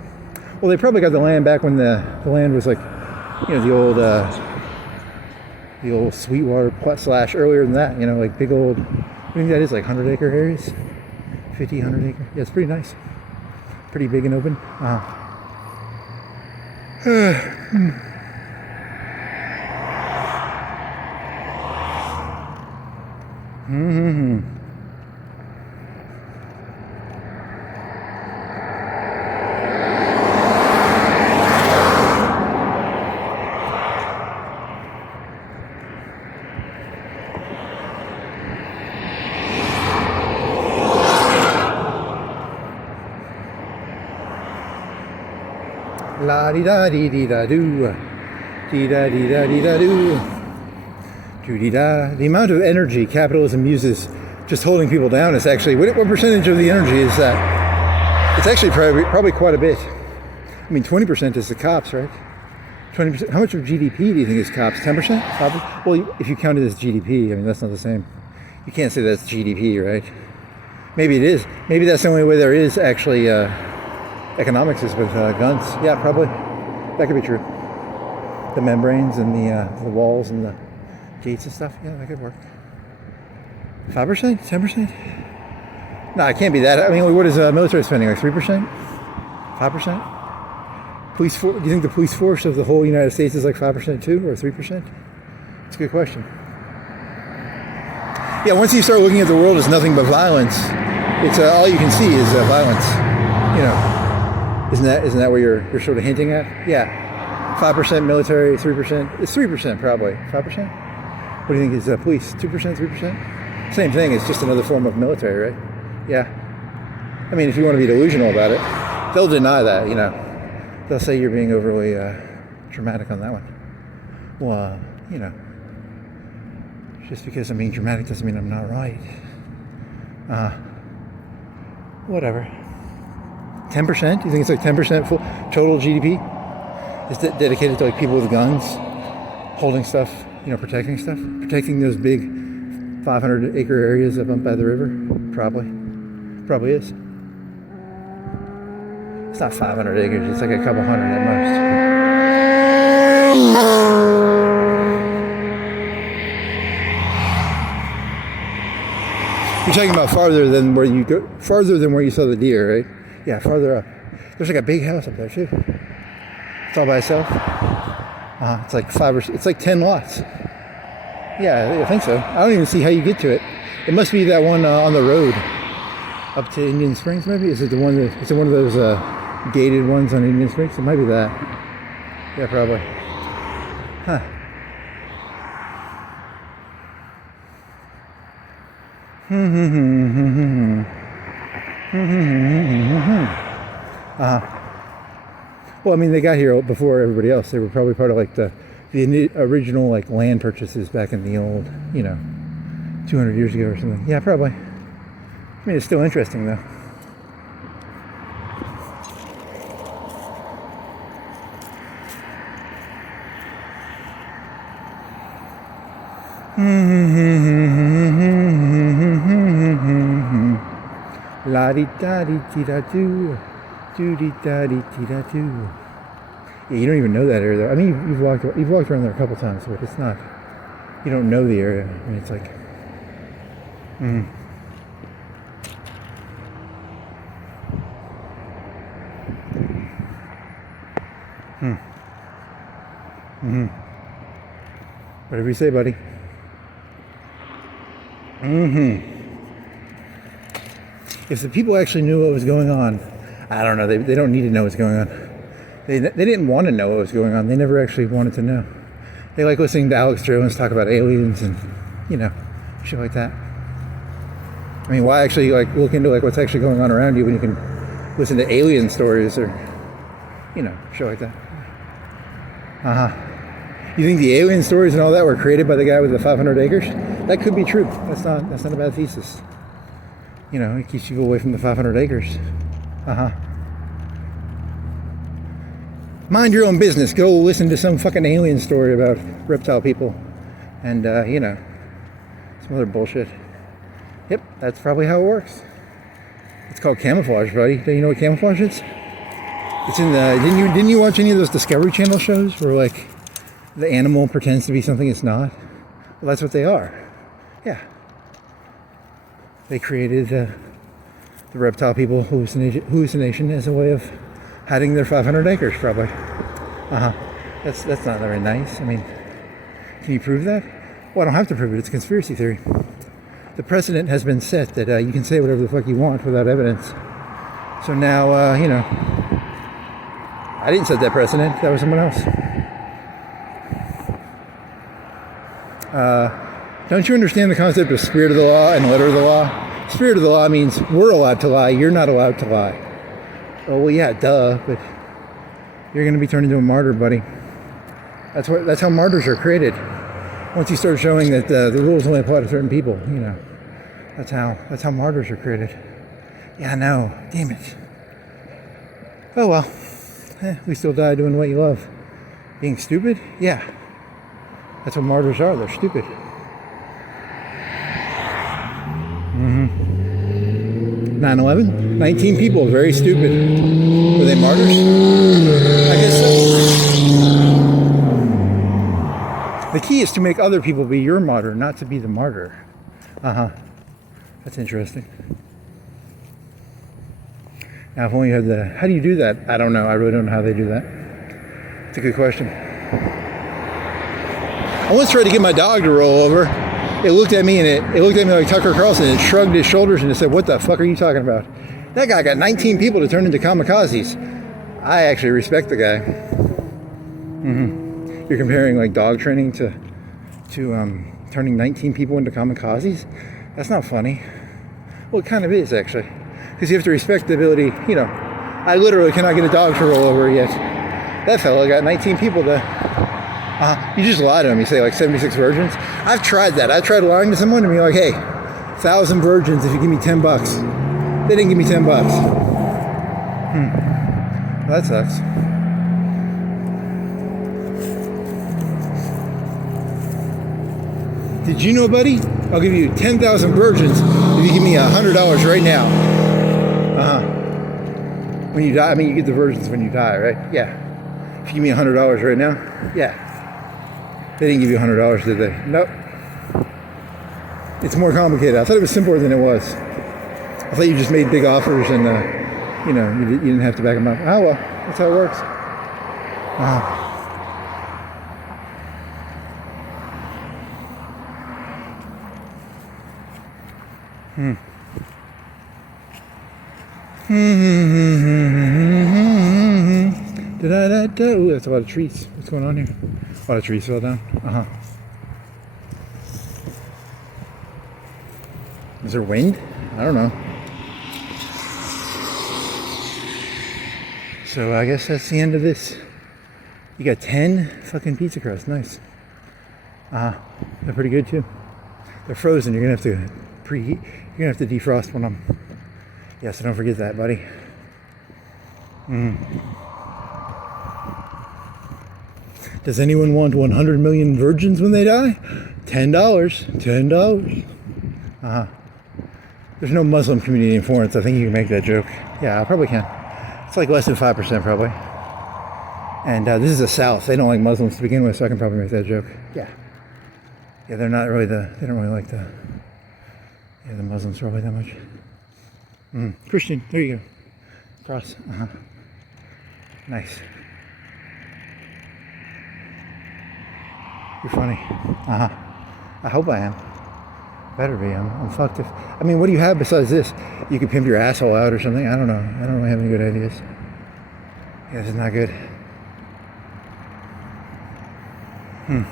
well, they probably got the land back when the land was like you know, the old Sweetwater slash earlier than that, you know, like big old, I think that is like 100-acre areas, 50, 100-acre. Yeah, it's pretty nice, pretty big and open. La di da di di da do, di da di da di da do, do di da. The amount of energy capitalism uses just holding people down is actually, what percentage of the energy is that? It's actually probably quite a bit. I mean, 20% is the cops, right? 20%. How much of GDP do you think is cops? 10%? Probably. Well, if you count it as GDP, I mean, that's not the same. You can't say that's GDP, right? Maybe it is. Maybe that's the only way there is actually economics is with guns. Yeah, probably. That could be true. The membranes and the walls and the gates and stuff. Yeah, that could work. 5%? 10%? No, it can't be that. I mean, what is military spending? Like 3%? 5%? Do you think the police force of the whole United States is like 5% too, or 3%? It's a good question. Yeah, once you start looking at the world as nothing but violence, it's all you can see is violence. You know, isn't that what you're sort of hinting at? Yeah, 5% military, 3%. It's 3% probably. 5%. What do you think is police? 2%, 3%? Same thing. It's just another form of military, right? Yeah. I mean, if you want to be delusional about it, they'll deny that. You know. They'll say you're being overly dramatic on that one. Well, you know, just because I'm being dramatic doesn't mean I'm not right. Whatever. 10%? You think it's like 10% full total GDP? Is that dedicated to like people with guns, holding stuff, you know, protecting stuff? Protecting those big 500-acre areas up by the river? Probably is. It's not 500 acres, it's like a couple hundred at most. You're talking about farther than where you saw the deer, right? Yeah, farther up. There's like a big house up there too. It's all by itself. It's like it's like 10 lots. Yeah, I think so. I don't even see how you get to it. It must be that one on the road up to Indian Springs, maybe? Is it one of those gated ones on Indian Springs? It might be that. Yeah, probably. Huh. Well, I mean, they got here before everybody else. They were probably part of like the original like land purchases back in the old, you know, 200 years ago or something. Yeah, probably. I mean, it's still interesting though. La di da di di da do, do di da di di da do. Yeah, you don't even know that area though. I mean, you've walked around there a couple times, but it's not. You don't know the area. I mean, it's like. Whatever you say, buddy. If the people actually knew what was going on, I don't know. They don't need to know what's going on. They didn't want to know what was going on. They never actually wanted to know. They like listening to Alex Jones talk about aliens and, you know, shit like that. I mean, why actually like look into like what's actually going on around you when you can listen to alien stories or, you know, shit like that. You think the alien stories and all that were created by the guy with the 500 acres? That could be true. That's not a bad thesis. You know, it keeps people away from the 500 acres. Mind your own business. Go listen to some fucking alien story about reptile people and, you know, some other bullshit. Yep, that's probably how it works. It's called camouflage, buddy. Do you know what camouflage is? It's in the... Didn't you watch any of those Discovery Channel shows where, like, the animal pretends to be something it's not. Well, that's what they are. Yeah. They created the reptile people hallucination as a way of hiding their 500 acres, probably. That's not very nice. I mean, can you prove that? Well, I don't have to prove it. It's a conspiracy theory. The precedent has been set that you can say whatever the fuck you want without evidence. So now, I didn't set that precedent. That was someone else. Don't you understand the concept of spirit of the law and letter of the law? Spirit of the law means we're allowed to lie. You're not allowed to lie. Oh, well, yeah, duh, but you're going to be turned into a martyr, buddy. That's how martyrs are created. Once you start showing that the rules only apply to certain people, you know, that's how martyrs are created. Yeah, I know. Damn it. Oh well. We still die doing what you love. Being stupid? Yeah. That's what martyrs are. They're stupid. 9/11? 19 people, very stupid. Were they martyrs? I guess so. The key is to make other people be your martyr, not to be the martyr. That's interesting. Now, if only you had how do you do that? I don't know. I really don't know how they do that. It's a good question. I once tried to get my dog to roll over. It looked at me and it looked at me like Tucker Carlson and shrugged his shoulders and it said, "What the fuck are you talking about?" That guy got 19 people to turn into kamikazes. I actually respect the guy. You're comparing like dog training to turning 19 people into kamikazes? That's not funny. Well, it kind of is actually. Because you have to respect the ability, you know, I literally cannot get a dog to roll over yet. That fella got 19 people to, you just lie to him. You say like 76 virgins. I've tried that. I tried lying to someone and be like, hey, 1,000 virgins if you give me $10. They didn't give me $10. Well, that sucks. Did you know, buddy? I'll give you 10,000 virgins if you give me $100 right now. When you die, I mean, you get the virgins when you die, right? Yeah. If you give me $100 right now, yeah. They didn't give you $100, did they? Nope. It's more complicated. I thought it was simpler than it was. I thought you just made big offers and, you know, you didn't have to back them up. Oh, well, that's how it works. Ooh, that's a lot of trees. What's going on here? A lot of trees fell down. Is there wind? I don't know. So I guess that's the end of this. You got 10 fucking pizza crusts. Nice. They're pretty good too. They're frozen. You're gonna have to preheat. You're gonna have to defrost one of them. Yeah, so don't forget that, buddy. Does anyone want 100 million virgins when they die? $10. $10. There's no Muslim community in Florence. I think you can make that joke. Yeah, I probably can. It's like less than 5% probably. And this is the South. They don't like Muslims to begin with, so I can probably make that joke. Yeah. Yeah, they're not really they don't really like the Muslims probably that much. Christian, there you go. Cross. Nice. You're funny. I hope I am. Better be. I'm fucked if. I mean, what do you have besides this? You could pimp your asshole out or something. I don't know. I don't really have any good ideas. Yeah, this is not good. Can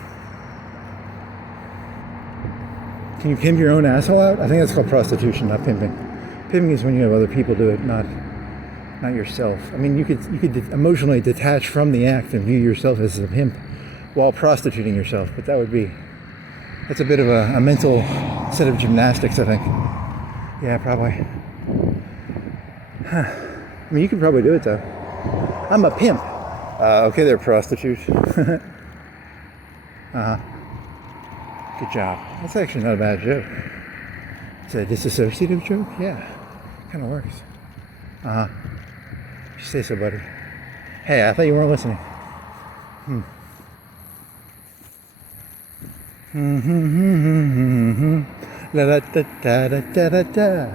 you pimp your own asshole out? I think that's called prostitution, not pimping. Pimping is when you have other people do it, not yourself. I mean, you could emotionally detach from the act and view yourself as a pimp while prostituting yourself, but that's a bit of a mental set of gymnastics, I think. Yeah, probably. I mean, you could probably do it though. I'm a pimp. Okay, they're prostitutes. Good job. That's actually not a bad joke. It's a disassociative joke? Yeah. Kind of works. You say so, buddy. Hey, I thought you weren't listening. La da da da da da da da.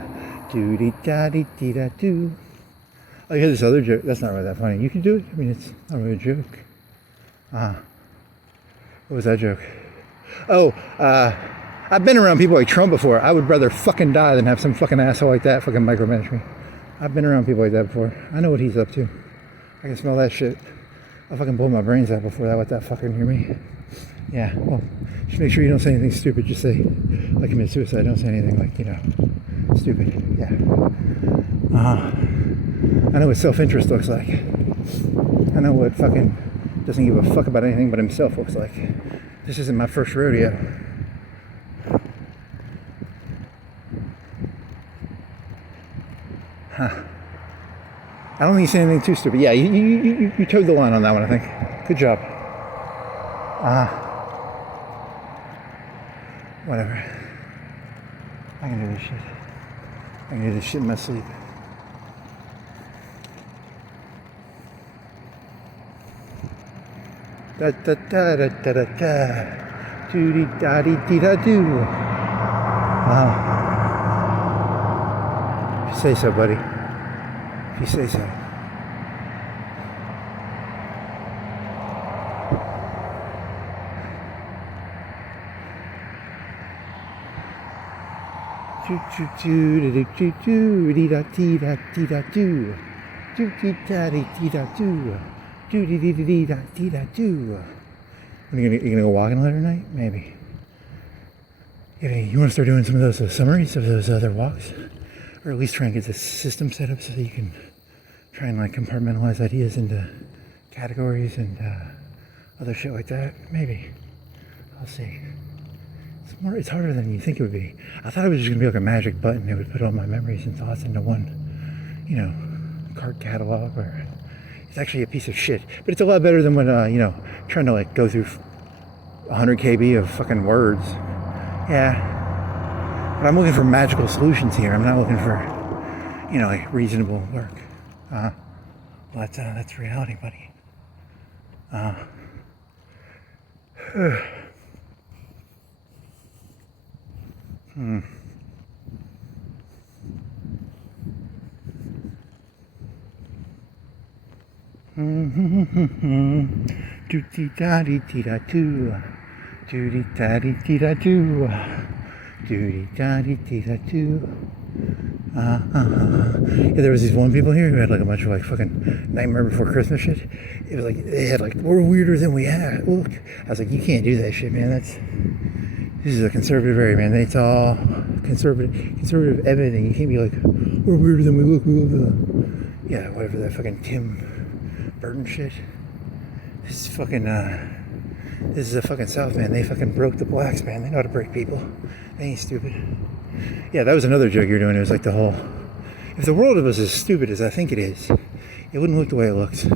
Doo dee da dee dee da doo. Oh, you had this other joke. That's not really that funny. You can do it. I mean, it's not really a joke. What was that joke? Oh, I've been around people like Trump before. I would rather fucking die than have some fucking asshole like that fucking micromanage me. I've been around people like that before. I know what he's up to. I can smell that shit. I'll fucking blow my brains out before I let that fucking hear me. Yeah, well, just make sure you don't say anything stupid. Just say, I commit suicide. Don't say anything like, stupid. Yeah. I know what self-interest looks like. I know what fucking doesn't give a fuck about anything but himself looks like. This isn't my first rodeo. I don't think you say anything too stupid. Yeah, you towed the line on that one, I think. Good job. Whatever. I can do this shit. I can do this shit in my sleep. Da da da da da da da. Doo dee da dee dee da doo. If you say so, buddy. If you say so. Do do do do do do dee da dee da dee da do. Do dee da dee dee da do. Do dee dee dee da dee da do. When you gonna go walking later tonight? Maybe. You want to start doing some of those summaries of those other walks, or at least try and get the system set up so that you can try and like compartmentalize ideas into categories and other shit like that. Maybe. I'll see. It's harder than you think it would be. I thought it was just gonna be like a magic button that would put all my memories and thoughts into one, cart catalog. Or it's actually a piece of shit. But it's a lot better than when trying to like go through 100 KB of fucking words. Yeah. But I'm looking for magical solutions here. I'm not looking for, like reasonable work. Well, that's reality, buddy. Do dee da dee dee da do. Do dee da dee dee da do. Do dee da dee dee da do. Yeah, there was these one people here who had like a bunch of like fucking Nightmare Before Christmas shit. It was like they had like, we're weirder than we have. Look, I was like, you can't do that shit, man. This is a conservative area, man. It's all conservative everything. You can't be like, we're weirder than we look. Yeah, whatever that fucking Tim Burton shit. This is a fucking South, man. They fucking broke the blacks, man. They know how to break people. They ain't stupid. Yeah, that was another joke you're doing. It was like the whole, if the world was as stupid as I think it is, it wouldn't look the way it looks.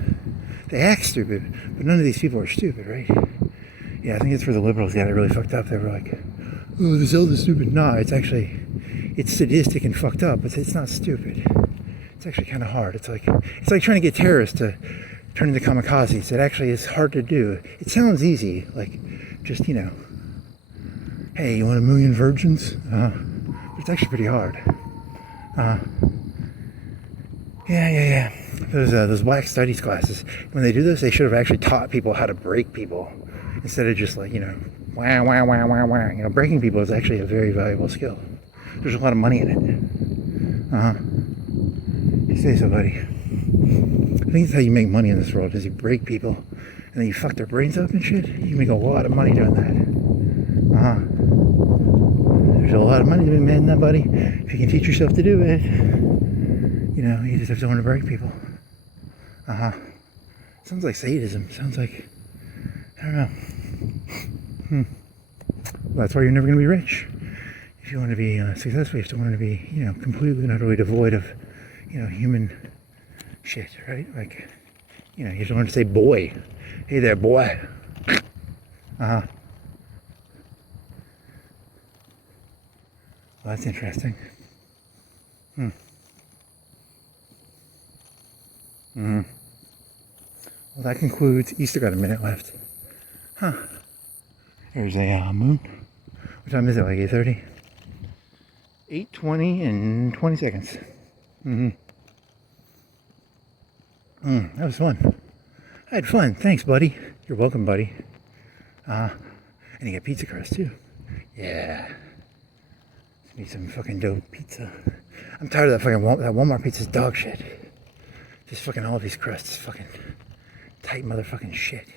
They act stupid, but none of these people are stupid, right? Yeah, I think that's where the liberals got it really fucked up. They were like, oh, the Zelda's stupid. Nah, it's sadistic and fucked up, but it's not stupid. It's actually kind of hard. It's like trying to get terrorists to turn into kamikazes. It actually is hard to do. It sounds easy, like just, hey, you want 1 million virgins? But it's actually pretty hard. Yeah. Those black studies classes, when they do this, they should have actually taught people how to break people instead of just like, wah, wah, wah, wah, wah. Breaking people is actually a very valuable skill. There's a lot of money in it. You say so, buddy. I think that's how you make money in this world, is you break people and then you fuck their brains up and shit. You can make a lot of money doing that. There's a lot of money to be made in that, buddy. If you can teach yourself to do it, you just have to learn to break people. Sounds like sadism. Sounds like, I don't know. Well, that's why you're never going to be rich. If you want to be successful, you have to learn to be, completely and utterly devoid of, human shit, right? Like, you have to learn to say boy. Hey there, boy. Well, that's interesting. Well, that concludes. You still got a minute left. There's a moon. What time is it? Like 8:30? 8:20 and 20 seconds. That was fun. I had fun. Thanks, buddy. You're welcome, buddy. And you got pizza crust, too. Yeah. Let's make some fucking dope pizza. I'm tired of that fucking that Walmart pizza's dog shit. Just fucking all these crusts. Fucking tight motherfucking shit.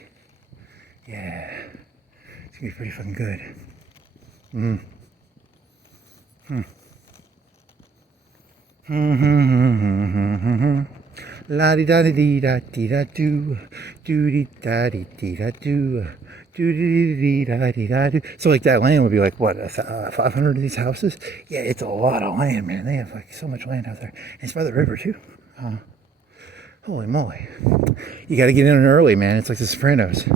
Yeah. It's gonna be pretty fucking good. La di da di da di da do di da di da do di da di da do. So like that land would be like what, 500 of these houses? Yeah, it's a lot of land, man. They have like so much land out there. And it's by the river too. Holy moly! You got to get in early, man. It's like The Sopranos.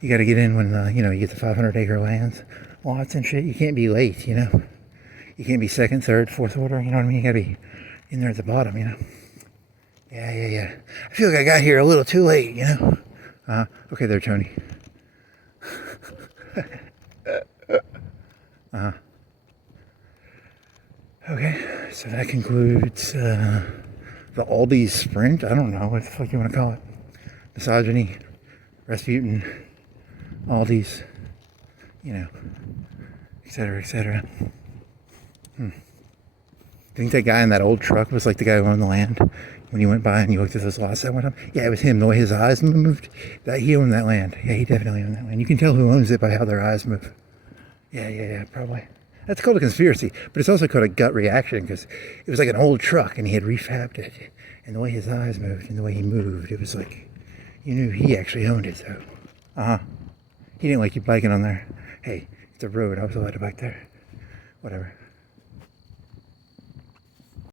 You got to get in when you get the 500-acre lands, lots and shit. You can't be late, you know. You can't be second, third, fourth order. You know what I mean? You got to be in there at the bottom, you know. Yeah. I feel like I got here a little too late, you know. Okay there, Tony. Okay, so that concludes the Aldi sprint. I don't know what the fuck you want to call it. Misogyny, Rasputin, Aldi's, you know, etc., etc. I think that guy in that old truck was like the guy who owned the land when you went by and you looked at those lots that one time. Yeah, it was him. The way his eyes moved, that he owned that land. Yeah, he definitely owned that land. You can tell who owns it by how their eyes move. Yeah, probably. That's called a conspiracy, but it's also called a gut reaction because it was like an old truck and he had refabbed it. And the way his eyes moved and the way he moved, it was like you knew he actually owned it. So, he didn't like you biking on there. Hey, it's a road. I was allowed to bike there. Whatever.